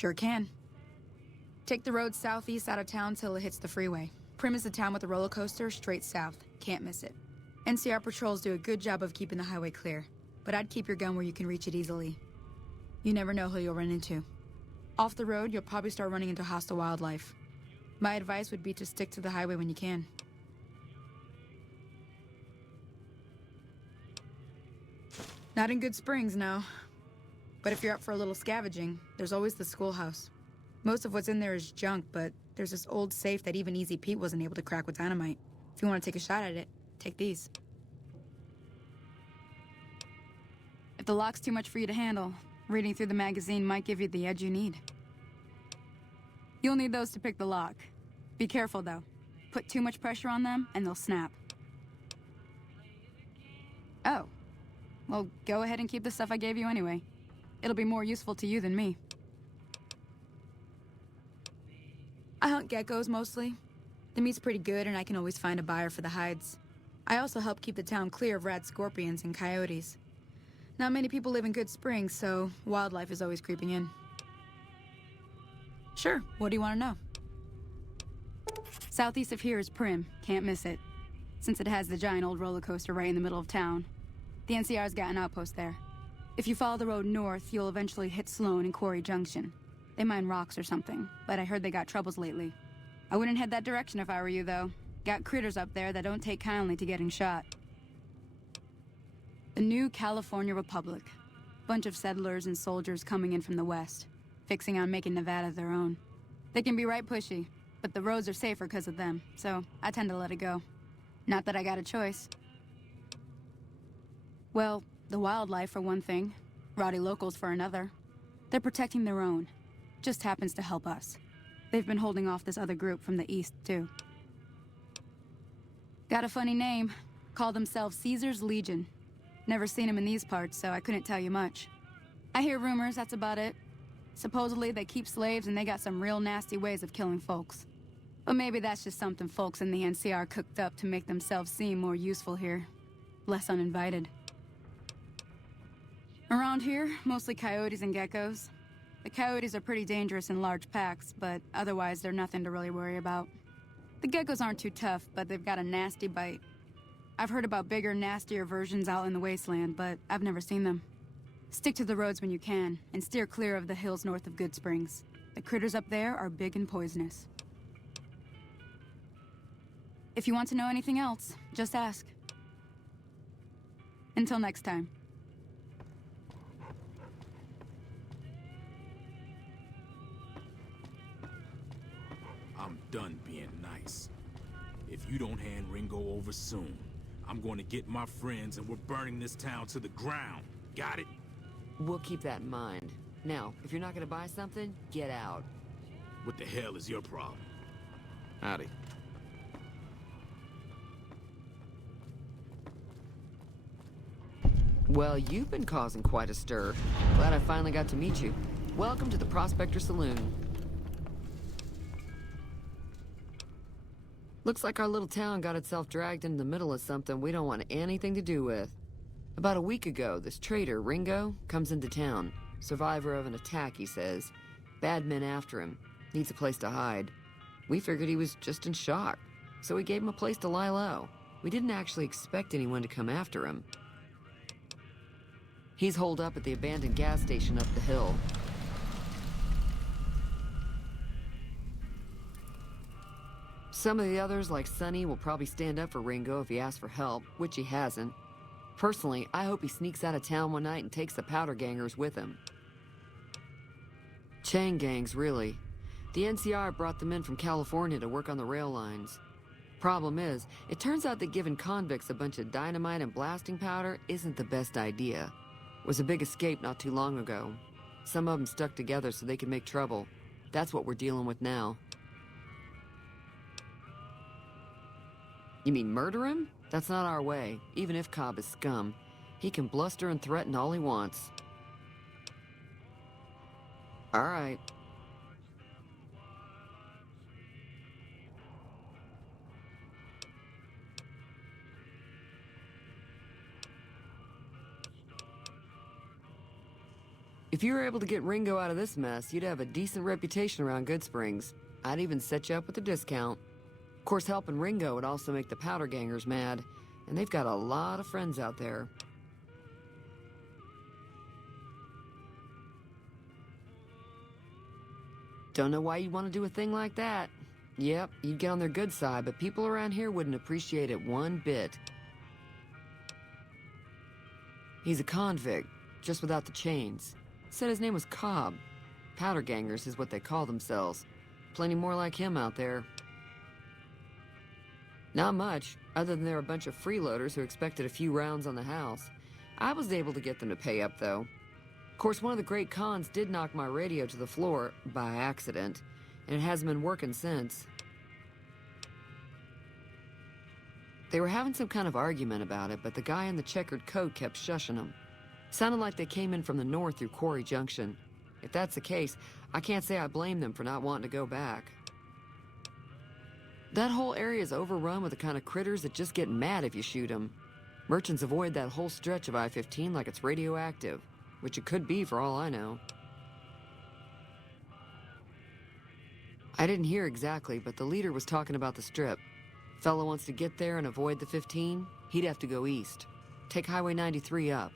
Sure can. Take the road southeast out of town till it hits the freeway. Prim is the town with the roller coaster, straight south. Can't miss it. NCR patrols do a good job of keeping the highway clear, but I'd keep your gun where you can reach it easily. You never know who you'll run into. Off the road, you'll probably start running into hostile wildlife. My advice would be to stick to the highway when you can. Not in Good Springs, no. But if you're up for a little scavenging, there's always the schoolhouse. Most of what's in there is junk, but there's this old safe that even Easy Pete wasn't able to crack with dynamite. If you want to take a shot at it, take these. If the lock's too much for you to handle, reading through the magazine might give you the edge you need. You'll need those to pick the lock. Be careful, though. Put too much pressure on them, and they'll snap. Oh. Well, go ahead and keep the stuff I gave you anyway. It'll be more useful to you than me. I hunt geckos, mostly. The meat's pretty good, and I can always find a buyer for the hides. I also help keep the town clear of rad scorpions and coyotes. Not many people live in Good Springs, so wildlife is always creeping in. Sure, what do you want to know? Southeast of here is Prim. Can't miss it. Since it has the giant old roller coaster right in the middle of town. The NCR's got an outpost there. If you follow the road north, you'll eventually hit Sloan and Quarry Junction. They mine rocks or something, but I heard they got troubles lately. I wouldn't head that direction if I were you, though. Got critters up there that don't take kindly to getting shot. The new California Republic. Bunch of settlers and soldiers coming in from the west, fixing on making Nevada their own. They can be right pushy, but the roads are safer because of them, so I tend to let it go. Not that I got a choice. Well, the wildlife for one thing, rowdy locals for another. They're protecting their own. Just happens to help us. They've been holding off this other group from the east, too. Got a funny name. Call themselves Caesar's Legion. Never seen them in these parts, so I couldn't tell you much. I hear rumors, that's about it. Supposedly they keep slaves and they got some real nasty ways of killing folks. But maybe that's just something folks in the NCR cooked up to make themselves seem more useful here. Less uninvited. Around here, mostly coyotes and geckos. The coyotes are pretty dangerous in large packs, but otherwise they're nothing to really worry about. The geckos aren't too tough, but they've got a nasty bite. I've heard about bigger, nastier versions out in the wasteland, but I've never seen them. Stick to the roads when you can, and steer clear of the hills north of Good Springs. The critters up there are big and poisonous. If you want to know anything else, just ask. Until next time. I'm done being nice. If you don't hand Ringo over soon, I'm going to get my friends and we're burning this town to the ground. Got it? We'll keep that in mind. Now, if you're not gonna buy something, get out. What the hell is your problem? Howdy. Well, you've been causing quite a stir. Glad I finally got to meet you. Welcome to the Prospector Saloon. Looks like our little town got itself dragged into the middle of something we don't want anything to do with. About a week ago, this traitor, Ringo, comes into town. Survivor of an attack, he says. Bad men after him. Needs a place to hide. We figured he was just in shock, so we gave him a place to lie low. We didn't actually expect anyone to come after him. He's holed up at the abandoned gas station up the hill. Some of the others, like Sonny, will probably stand up for Ringo if he asks for help, which he hasn't. Personally, I hope he sneaks out of town one night and takes the powder gangers with him. Chain gangs, really. The NCR brought them in from California to work on the rail lines. Problem is, it turns out that giving convicts a bunch of dynamite and blasting powder isn't the best idea. It was a big escape not too long ago. Some of them stuck together so they could make trouble. That's what we're dealing with now. You mean murder him? That's not our way, even if Cobb is scum. He can bluster and threaten all he wants. All right. If you were able to get Ringo out of this mess, you'd have a decent reputation around Good Springs. I'd even set you up with a discount. Of course, helping Ringo would also make the powder gangers mad, and they've got a lot of friends out there. Don't know why you'd want to do a thing like that. Yep, you'd get on their good side, but people around here wouldn't appreciate it one bit. He's a convict, just without the chains. Said his name was Cobb. Powder gangers is what they call themselves. Plenty more like him out there. Not much, other than they're a bunch of freeloaders who expected a few rounds on the house. I was able to get them to pay up, though. Of course, one of the great cons did knock my radio to the floor, by accident, and it hasn't been working since. They were having some kind of argument about it, but the guy in the checkered coat kept shushing them. Sounded like they came in from the north through Quarry Junction. If that's the case, I can't say I blame them for not wanting to go back. That whole area is overrun with the kind of critters that just get mad if you shoot them. Merchants avoid that whole stretch of I-15 like it's radioactive, which it could be for all I know. I didn't hear exactly, but the leader was talking about the strip. Fellow wants to get there and avoid the 15, he'd have to go east. Take Highway 93 up.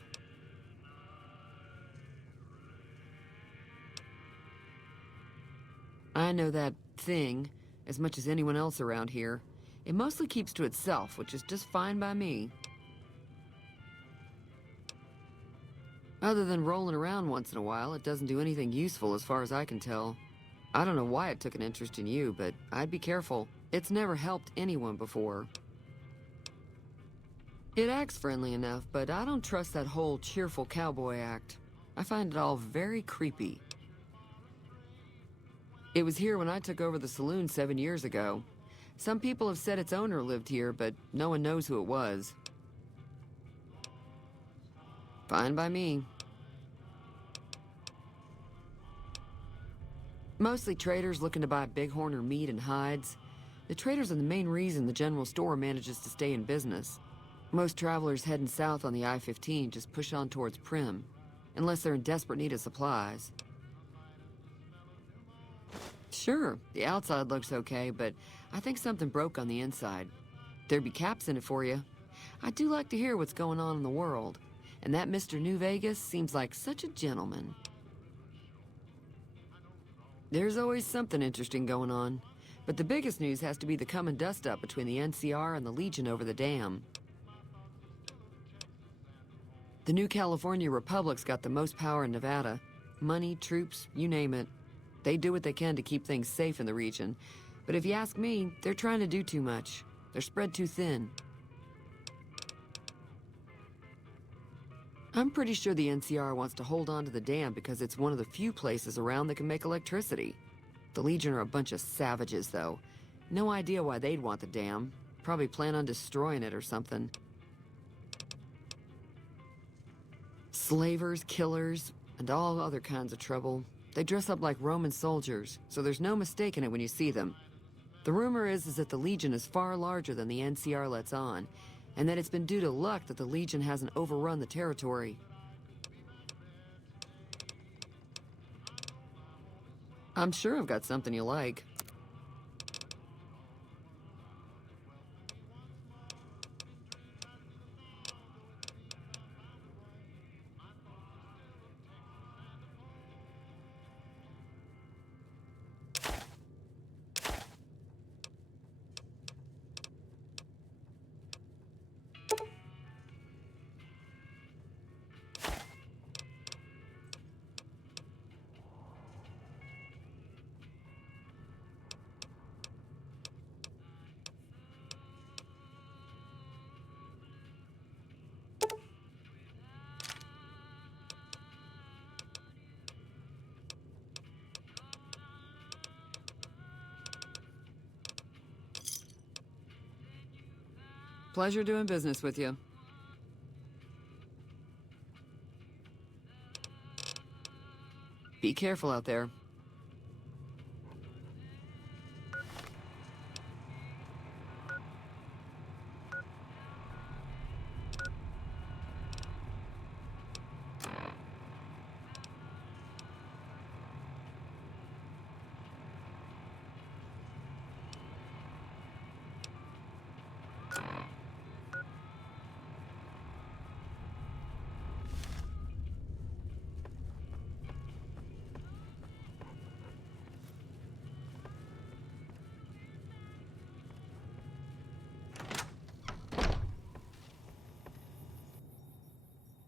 I know that thing as much as anyone else around here. It mostly keeps to itself, which is just fine by me. Other than rolling around once in a while, it doesn't do anything useful as far as I can tell. I don't know why it took an interest in you, but I'd be careful. It's never helped anyone before. It acts friendly enough, but I don't trust that whole cheerful cowboy act. I find it all very creepy. It was here when I took over the saloon 7 years ago. Some people have said its owner lived here, but no one knows who it was. Fine by me. Mostly traders looking to buy bighorn or meat and hides. The traders are the main reason the general store manages to stay in business. Most travelers heading south on the I-15 just push on towards Prim, unless they're in desperate need of supplies. Sure, the outside looks okay, but I think something broke on the inside. There'd be caps in it for you. I do like to hear what's going on in the world, and that Mr. New Vegas seems like such a gentleman. There's always something interesting going on, but the biggest news has to be the come and dust up between the NCR and the Legion over the dam. The new California Republic's got the most power in Nevada. Money, troops, you name it. They do what they can to keep things safe in the region. But if you ask me, they're trying to do too much. They're spread too thin. I'm pretty sure the NCR wants to hold on to the dam because it's one of the few places around that can make electricity. The Legion are a bunch of savages, though. No idea why they'd want the dam. Probably plan on destroying it or something. Slavers, killers, and all other kinds of trouble. They dress up like Roman soldiers, so there's no mistaking it when you see them. The rumor is that the Legion is far larger than the NCR lets on, and that it's been due to luck that the Legion hasn't overrun the territory. I'm sure I've got something you like. Pleasure doing business with you. Be careful out there.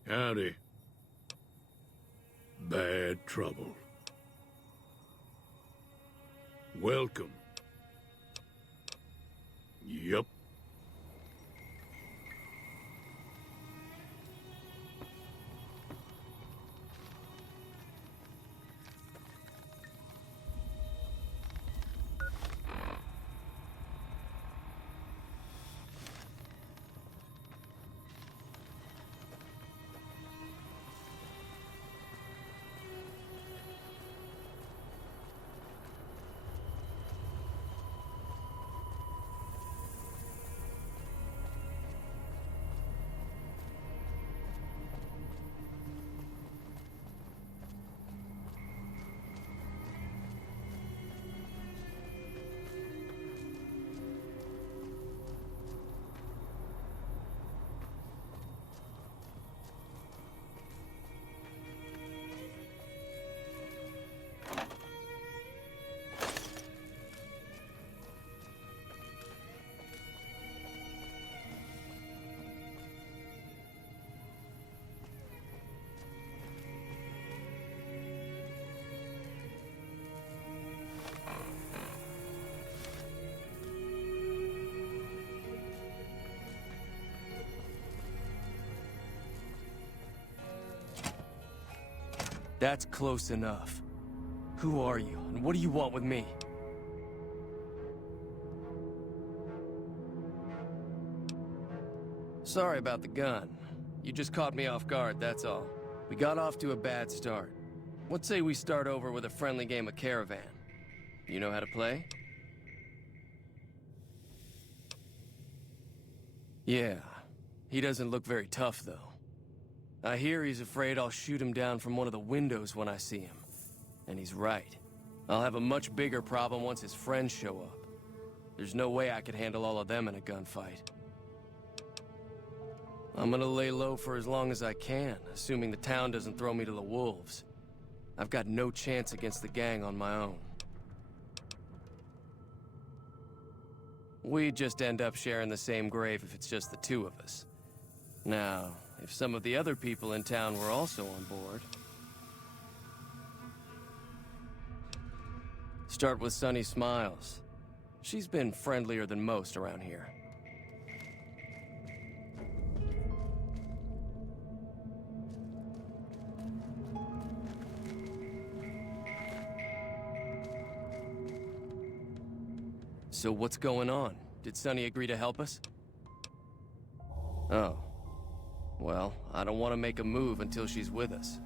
Howdy. Bad trouble. Welcome. Yup. That's close enough. Who are you, and what do you want with me? Sorry about the gun. You just caught me off guard, that's all. We got off to a bad start. What say we start over with a friendly game of Caravan? You know how to play? Yeah. He doesn't look very tough, though. I hear he's afraid I'll shoot him down from one of the windows when I see him. And he's right. I'll have a much bigger problem once his friends show up. There's no way I could handle all of them in a gunfight. I'm gonna lay low for as long as I can, assuming the town doesn't throw me to the wolves. I've got no chance against the gang on my own. We'd just end up sharing the same grave if it's just the two of us. Now, if some of the other people in town were also on board... Start with Sunny Smiles. She's been friendlier than most around here. So what's going on? Did Sunny agree to help us? Oh. Well, I don't want to make a move until she's with us.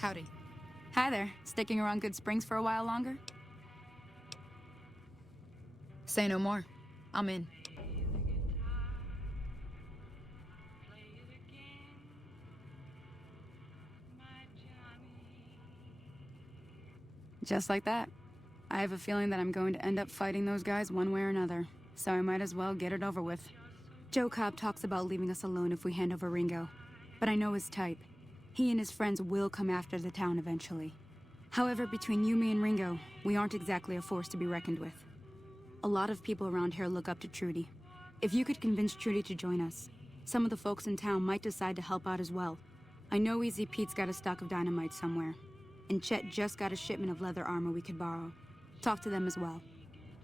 Howdy. Hi there. Sticking around Good Springs for a while longer? Say no more. I'm in. Just like that. I have a feeling that I'm going to end up fighting those guys one way or another, so I might as well get it over with. Joe Cobb talks about leaving us alone if we hand over Ringo. but I know his type. He and his friends will come after the town eventually. However, between you, me, and Ringo, we aren't exactly a force to be reckoned with. A lot of people around here look up to Trudy. If you could convince Trudy to join us, some of the folks in town might decide to help out as well. I know Easy Pete's got a stock of dynamite somewhere, and Chet just got a shipment of leather armor we could borrow. Talk to them as well.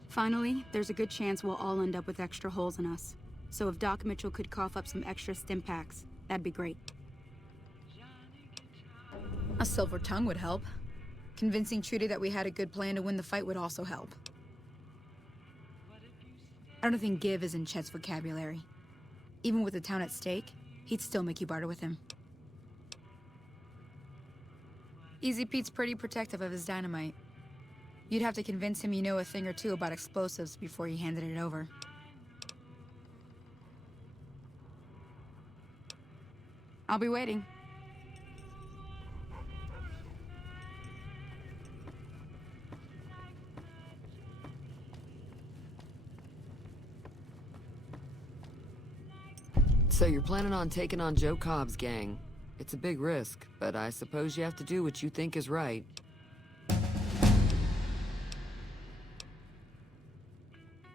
Finally, there's a good chance we'll all end up with extra holes in us. So if Doc Mitchell could cough up some extra stim packs, that'd be great. A silver tongue would help. Convincing Trudy that we had a good plan to win the fight would also help. I don't think give is in Chet's vocabulary. Even with the town at stake, he'd still make you barter with him. Easy Pete's pretty protective of his dynamite. You'd have to convince him you know a thing or two about explosives before you handed it over. I'll be waiting. So you're planning on taking on Joe Cobb's gang. It's a big risk, but I suppose you have to do what you think is right.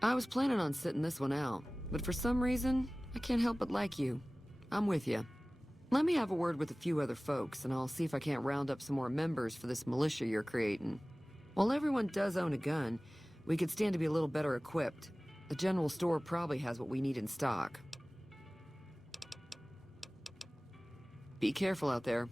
I was planning on sitting this one out, but for some reason, I can't help but like you. I'm with you. Let me have a word with a few other folks, and I'll see if I can't round up some more members for this militia you're creating. While everyone does own a gun, we could stand to be a little better equipped. The general store probably has what we need in stock. Be careful out there.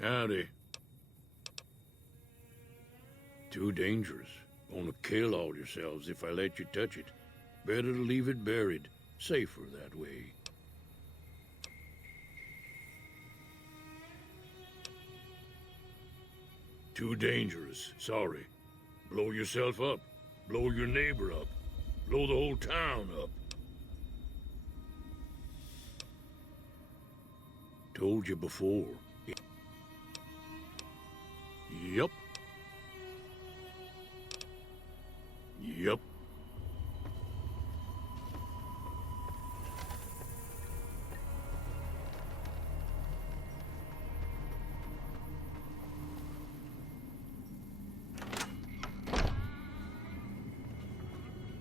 Howdy. Too dangerous. Gonna kill all yourselves if I let you touch it. Better to leave it buried. Safer that way. Too dangerous. Sorry. Blow yourself up. Blow your neighbor up. Blow the whole town up. Told you before. Yup. Yup.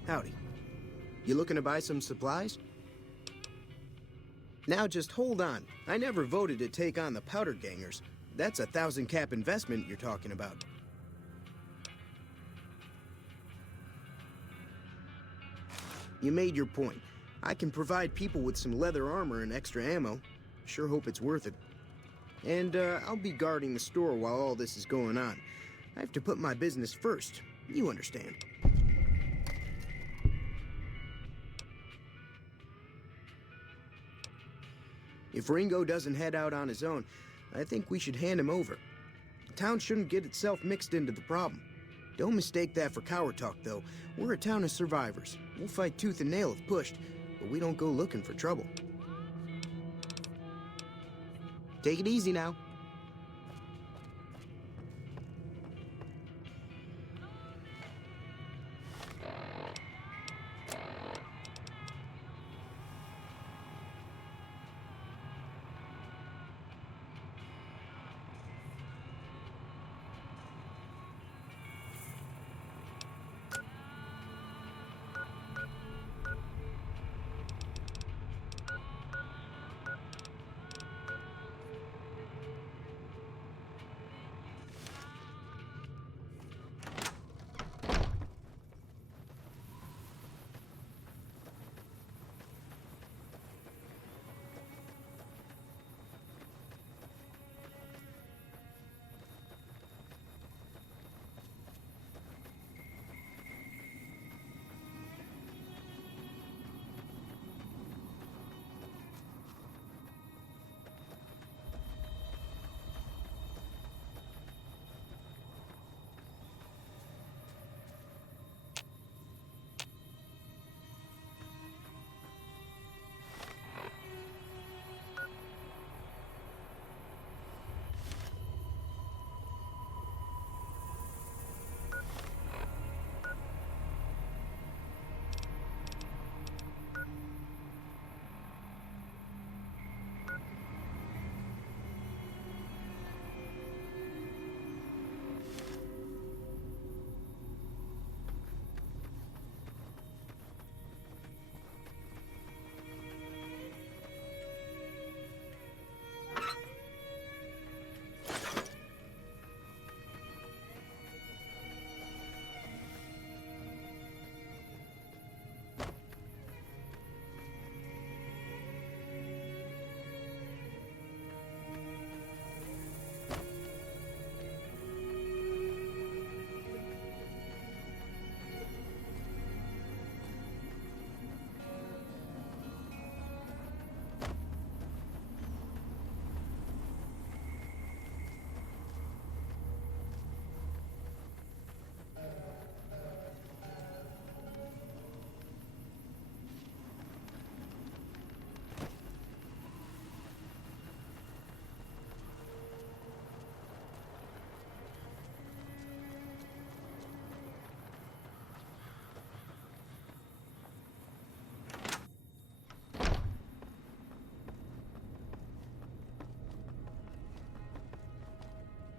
Howdy. You looking to buy some supplies? Now just hold on. I never voted to take on the powder gangers. That's a 1,000 cap investment you're talking about. You made your point. I can provide people with some leather armor and extra ammo. Sure hope it's worth it. And I'll be guarding the store while all this is going on. I have to put my business first. You understand. If Ringo doesn't head out on his own, I think we should hand him over. The town shouldn't get itself mixed into the problem. Don't mistake that for coward talk, though. We're a town of survivors. We'll fight tooth and nail if pushed, but we don't go looking for trouble. Take it easy now.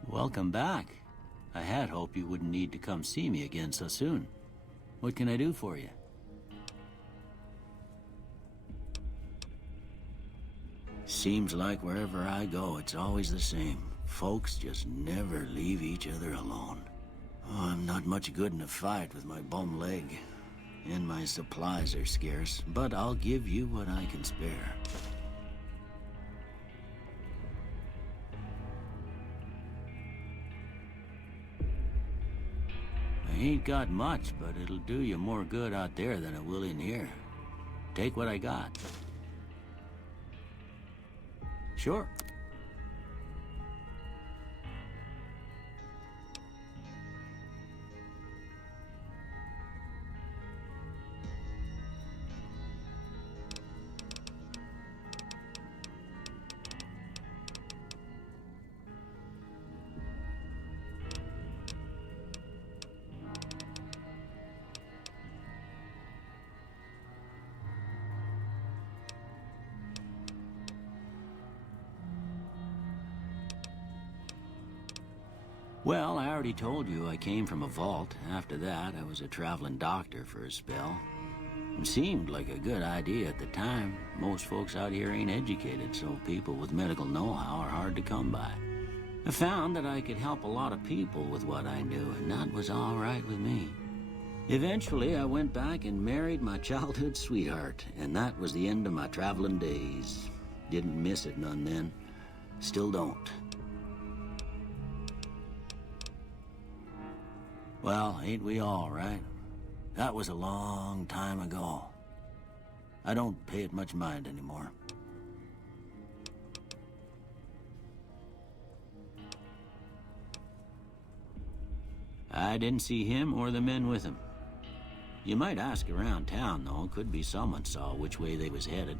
Welcome back. I had hoped you wouldn't need to come see me again so soon. What can I do for you? Seems like wherever I go, it's always the same. Folks just never leave each other alone. Oh, I'm not much good in a fight with my bum leg. And my supplies are scarce, but I'll give you what I can spare. I ain't got much, but it'll do you more good out there than it will in here. Take what I got. Sure. Well, I already told you I came from a vault. After that, I was a traveling doctor for a spell. It seemed like a good idea at the time. Most folks out here ain't educated, so people with medical know-how are hard to come by. I found that I could help a lot of people with what I knew, and that was all right with me. Eventually, I went back and married my childhood sweetheart, and that was the end of my traveling days. Didn't miss it none then. Still don't. Well, ain't we all, right? That was a long time ago. I don't pay it much mind anymore. I didn't see him or the men with him. You might ask around town, though. Could be someone saw which way they was headed.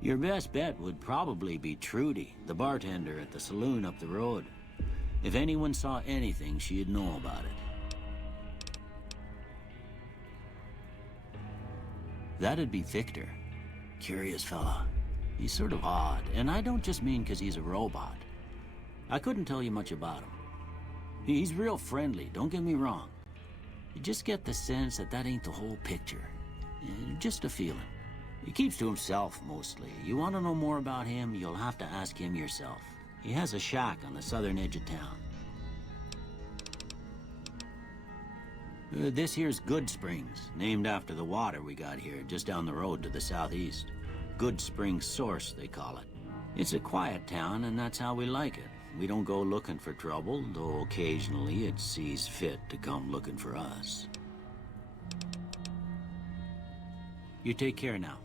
Your best bet would probably be Trudy, the bartender at the saloon up the road. If anyone saw anything, she'd know about it. That'd be Victor. Curious fella. He's sort of odd, and I don't just mean 'cause he's a robot. I couldn't tell you much about him. He's real friendly, don't get me wrong. You just get the sense that ain't the whole picture. Just a feeling. He keeps to himself, mostly. You want to know more about him, you'll have to ask him yourself. He has a shack on the southern edge of town. This here's Good Springs, named after the water we got here, just down the road to the southeast. Good Springs Source, they call it. It's a quiet town, and that's how we like it. We don't go looking for trouble, though occasionally it sees fit to come looking for us. You take care now.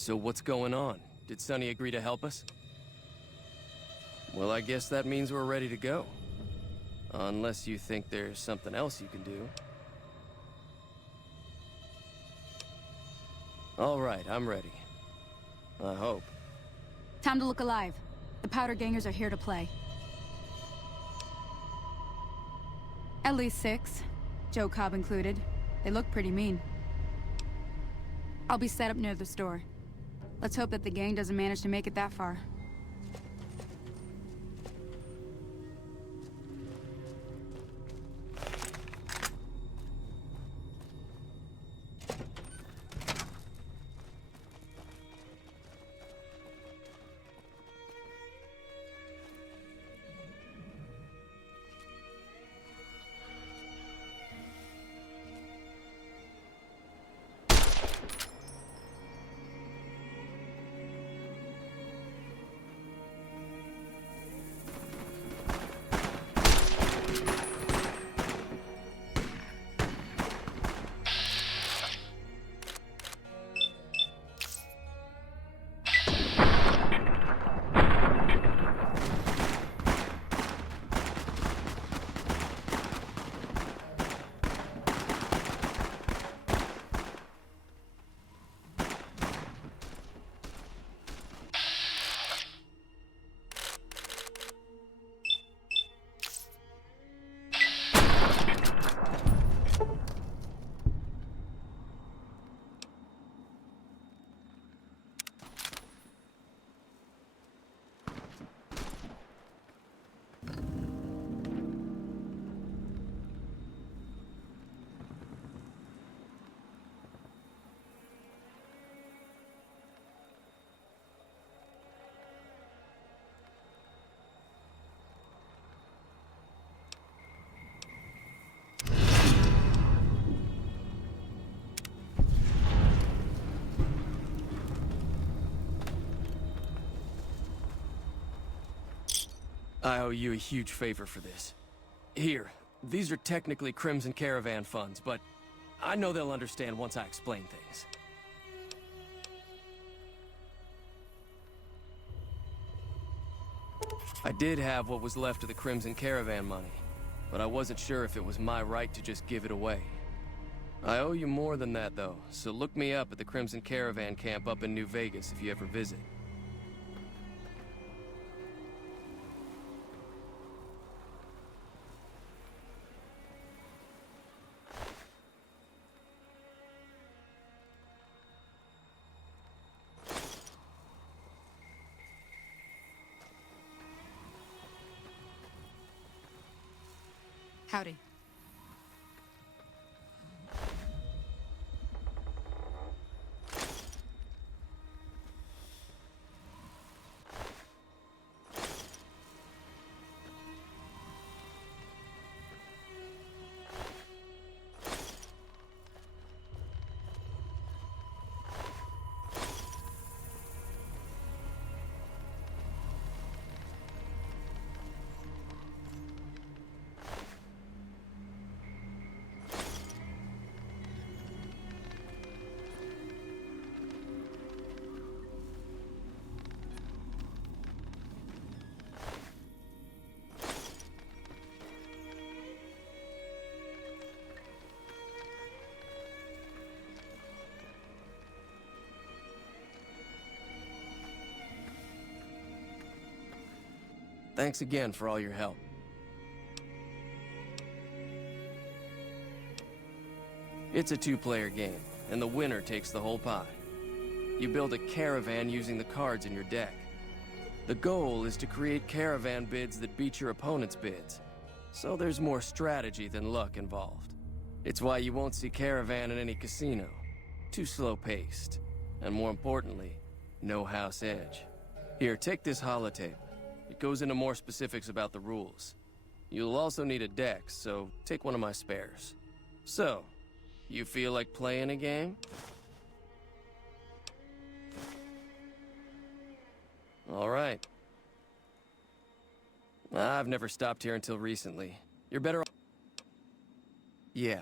So what's going on? Did Sonny agree to help us? Well, I guess that means we're ready to go. Unless you think there's something else you can do. All right, I'm ready. I hope. Time to look alive. The powder gangers are here to play. At least 6. Joe Cobb included. They look pretty mean. I'll be set up near the store. Let's hope that the gang doesn't manage to make it that far. I owe you a huge favor for this. Here, these are technically Crimson Caravan funds, but I know they'll understand once I explain things. I did have what was left of the Crimson Caravan money, but I wasn't sure if it was my right to just give it away. I owe you more than that, though, so look me up at the Crimson Caravan camp up in New Vegas if you ever visit. Howdy. Thanks again for all your help. It's a 2-player game, and the winner takes the whole pie. You build a caravan using the cards in your deck. The goal is to create caravan bids that beat your opponent's bids, so there's more strategy than luck involved. It's why you won't see caravan in any casino. Too slow-paced, and more importantly, no house edge. Here, take this holotape. It goes into more specifics about the rules. You'll also need a deck, so take one of my spares. So, you feel like playing a game? All right. I've never stopped here until recently. You're better off... Yeah.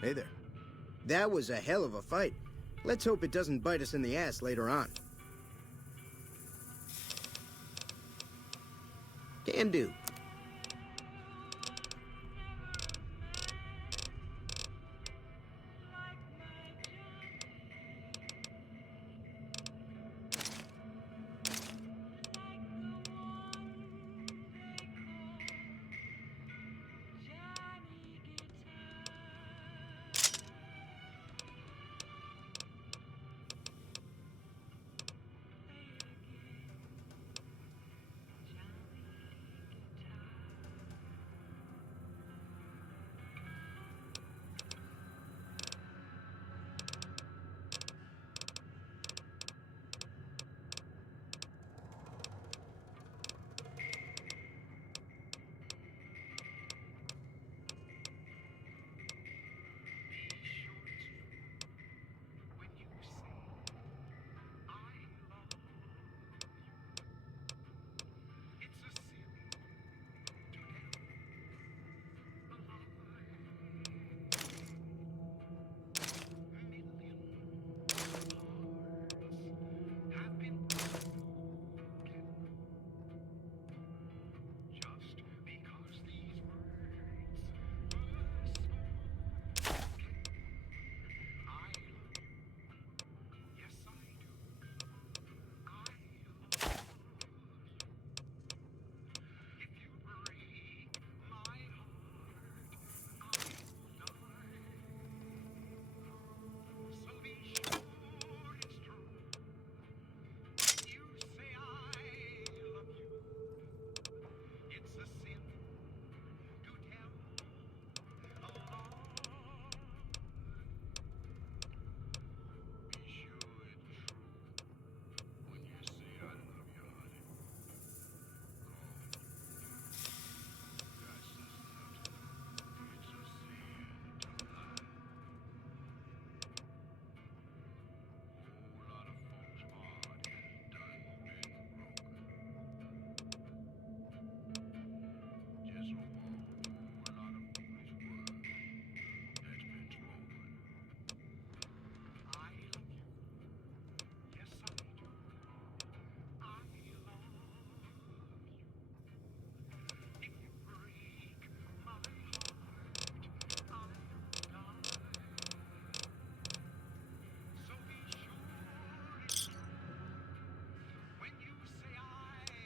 Hey there. That was a hell of a fight. Let's hope it doesn't bite us in the ass later on. Can do.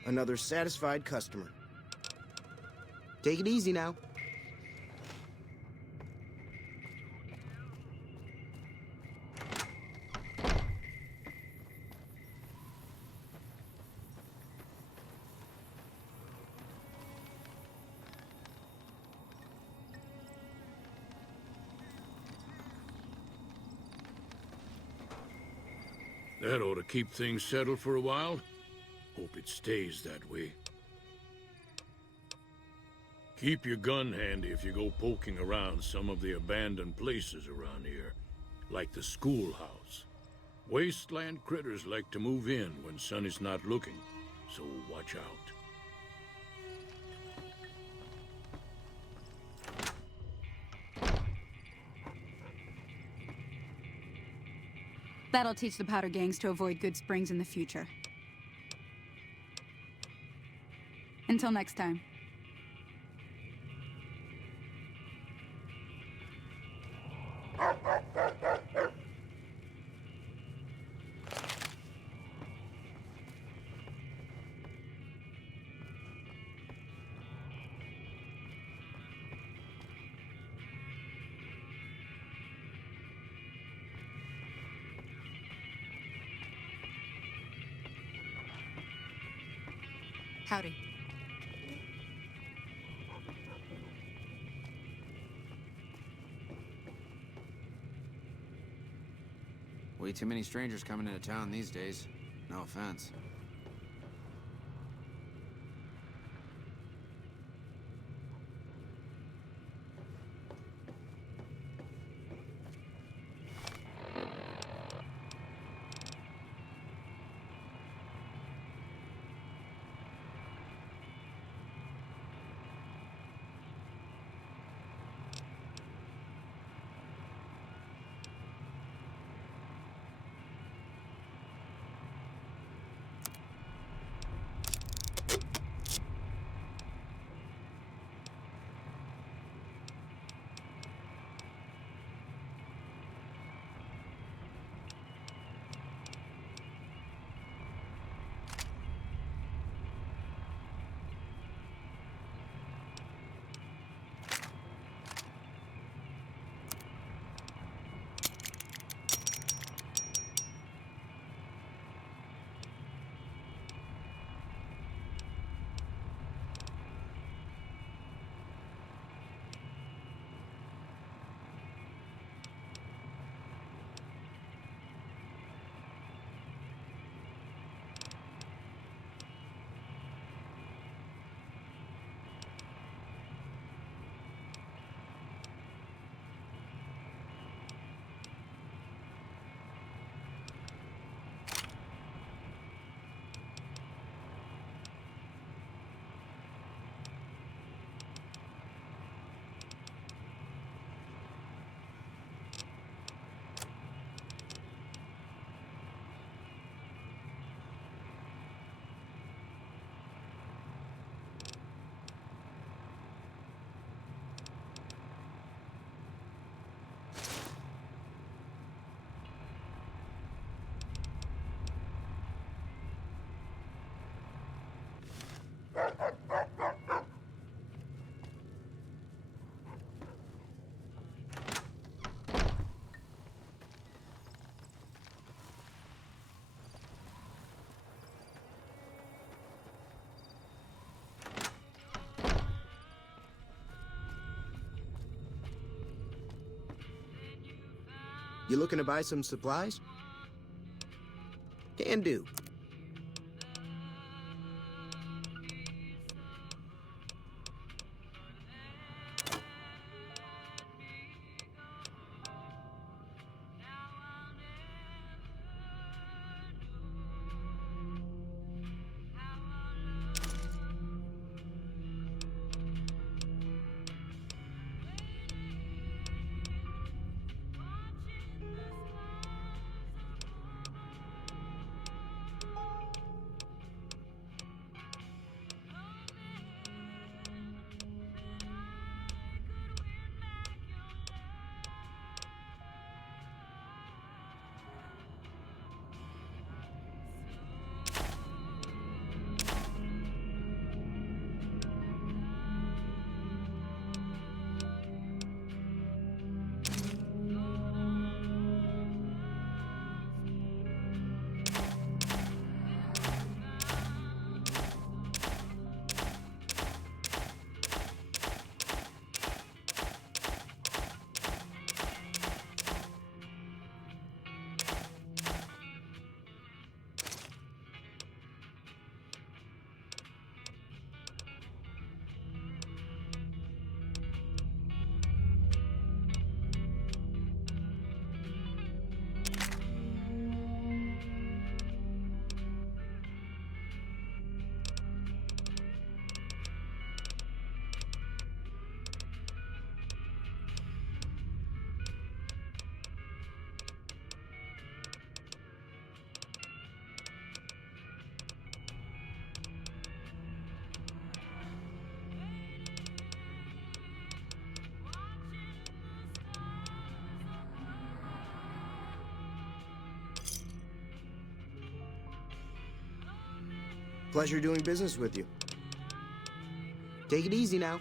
Another satisfied customer. Take it easy now. That ought to keep things settled for a while. Hope it stays that way. Keep your gun handy if you go poking around some of the abandoned places around here, like the schoolhouse. Wasteland critters like to move in when Sonny's not looking, so watch out. That'll teach the powder gangs to avoid Good Springs in the future. Until next time. Howdy. Way too many strangers coming into town these days. No offense. You looking to buy some supplies? Can do. Pleasure doing business with you. Take it easy now.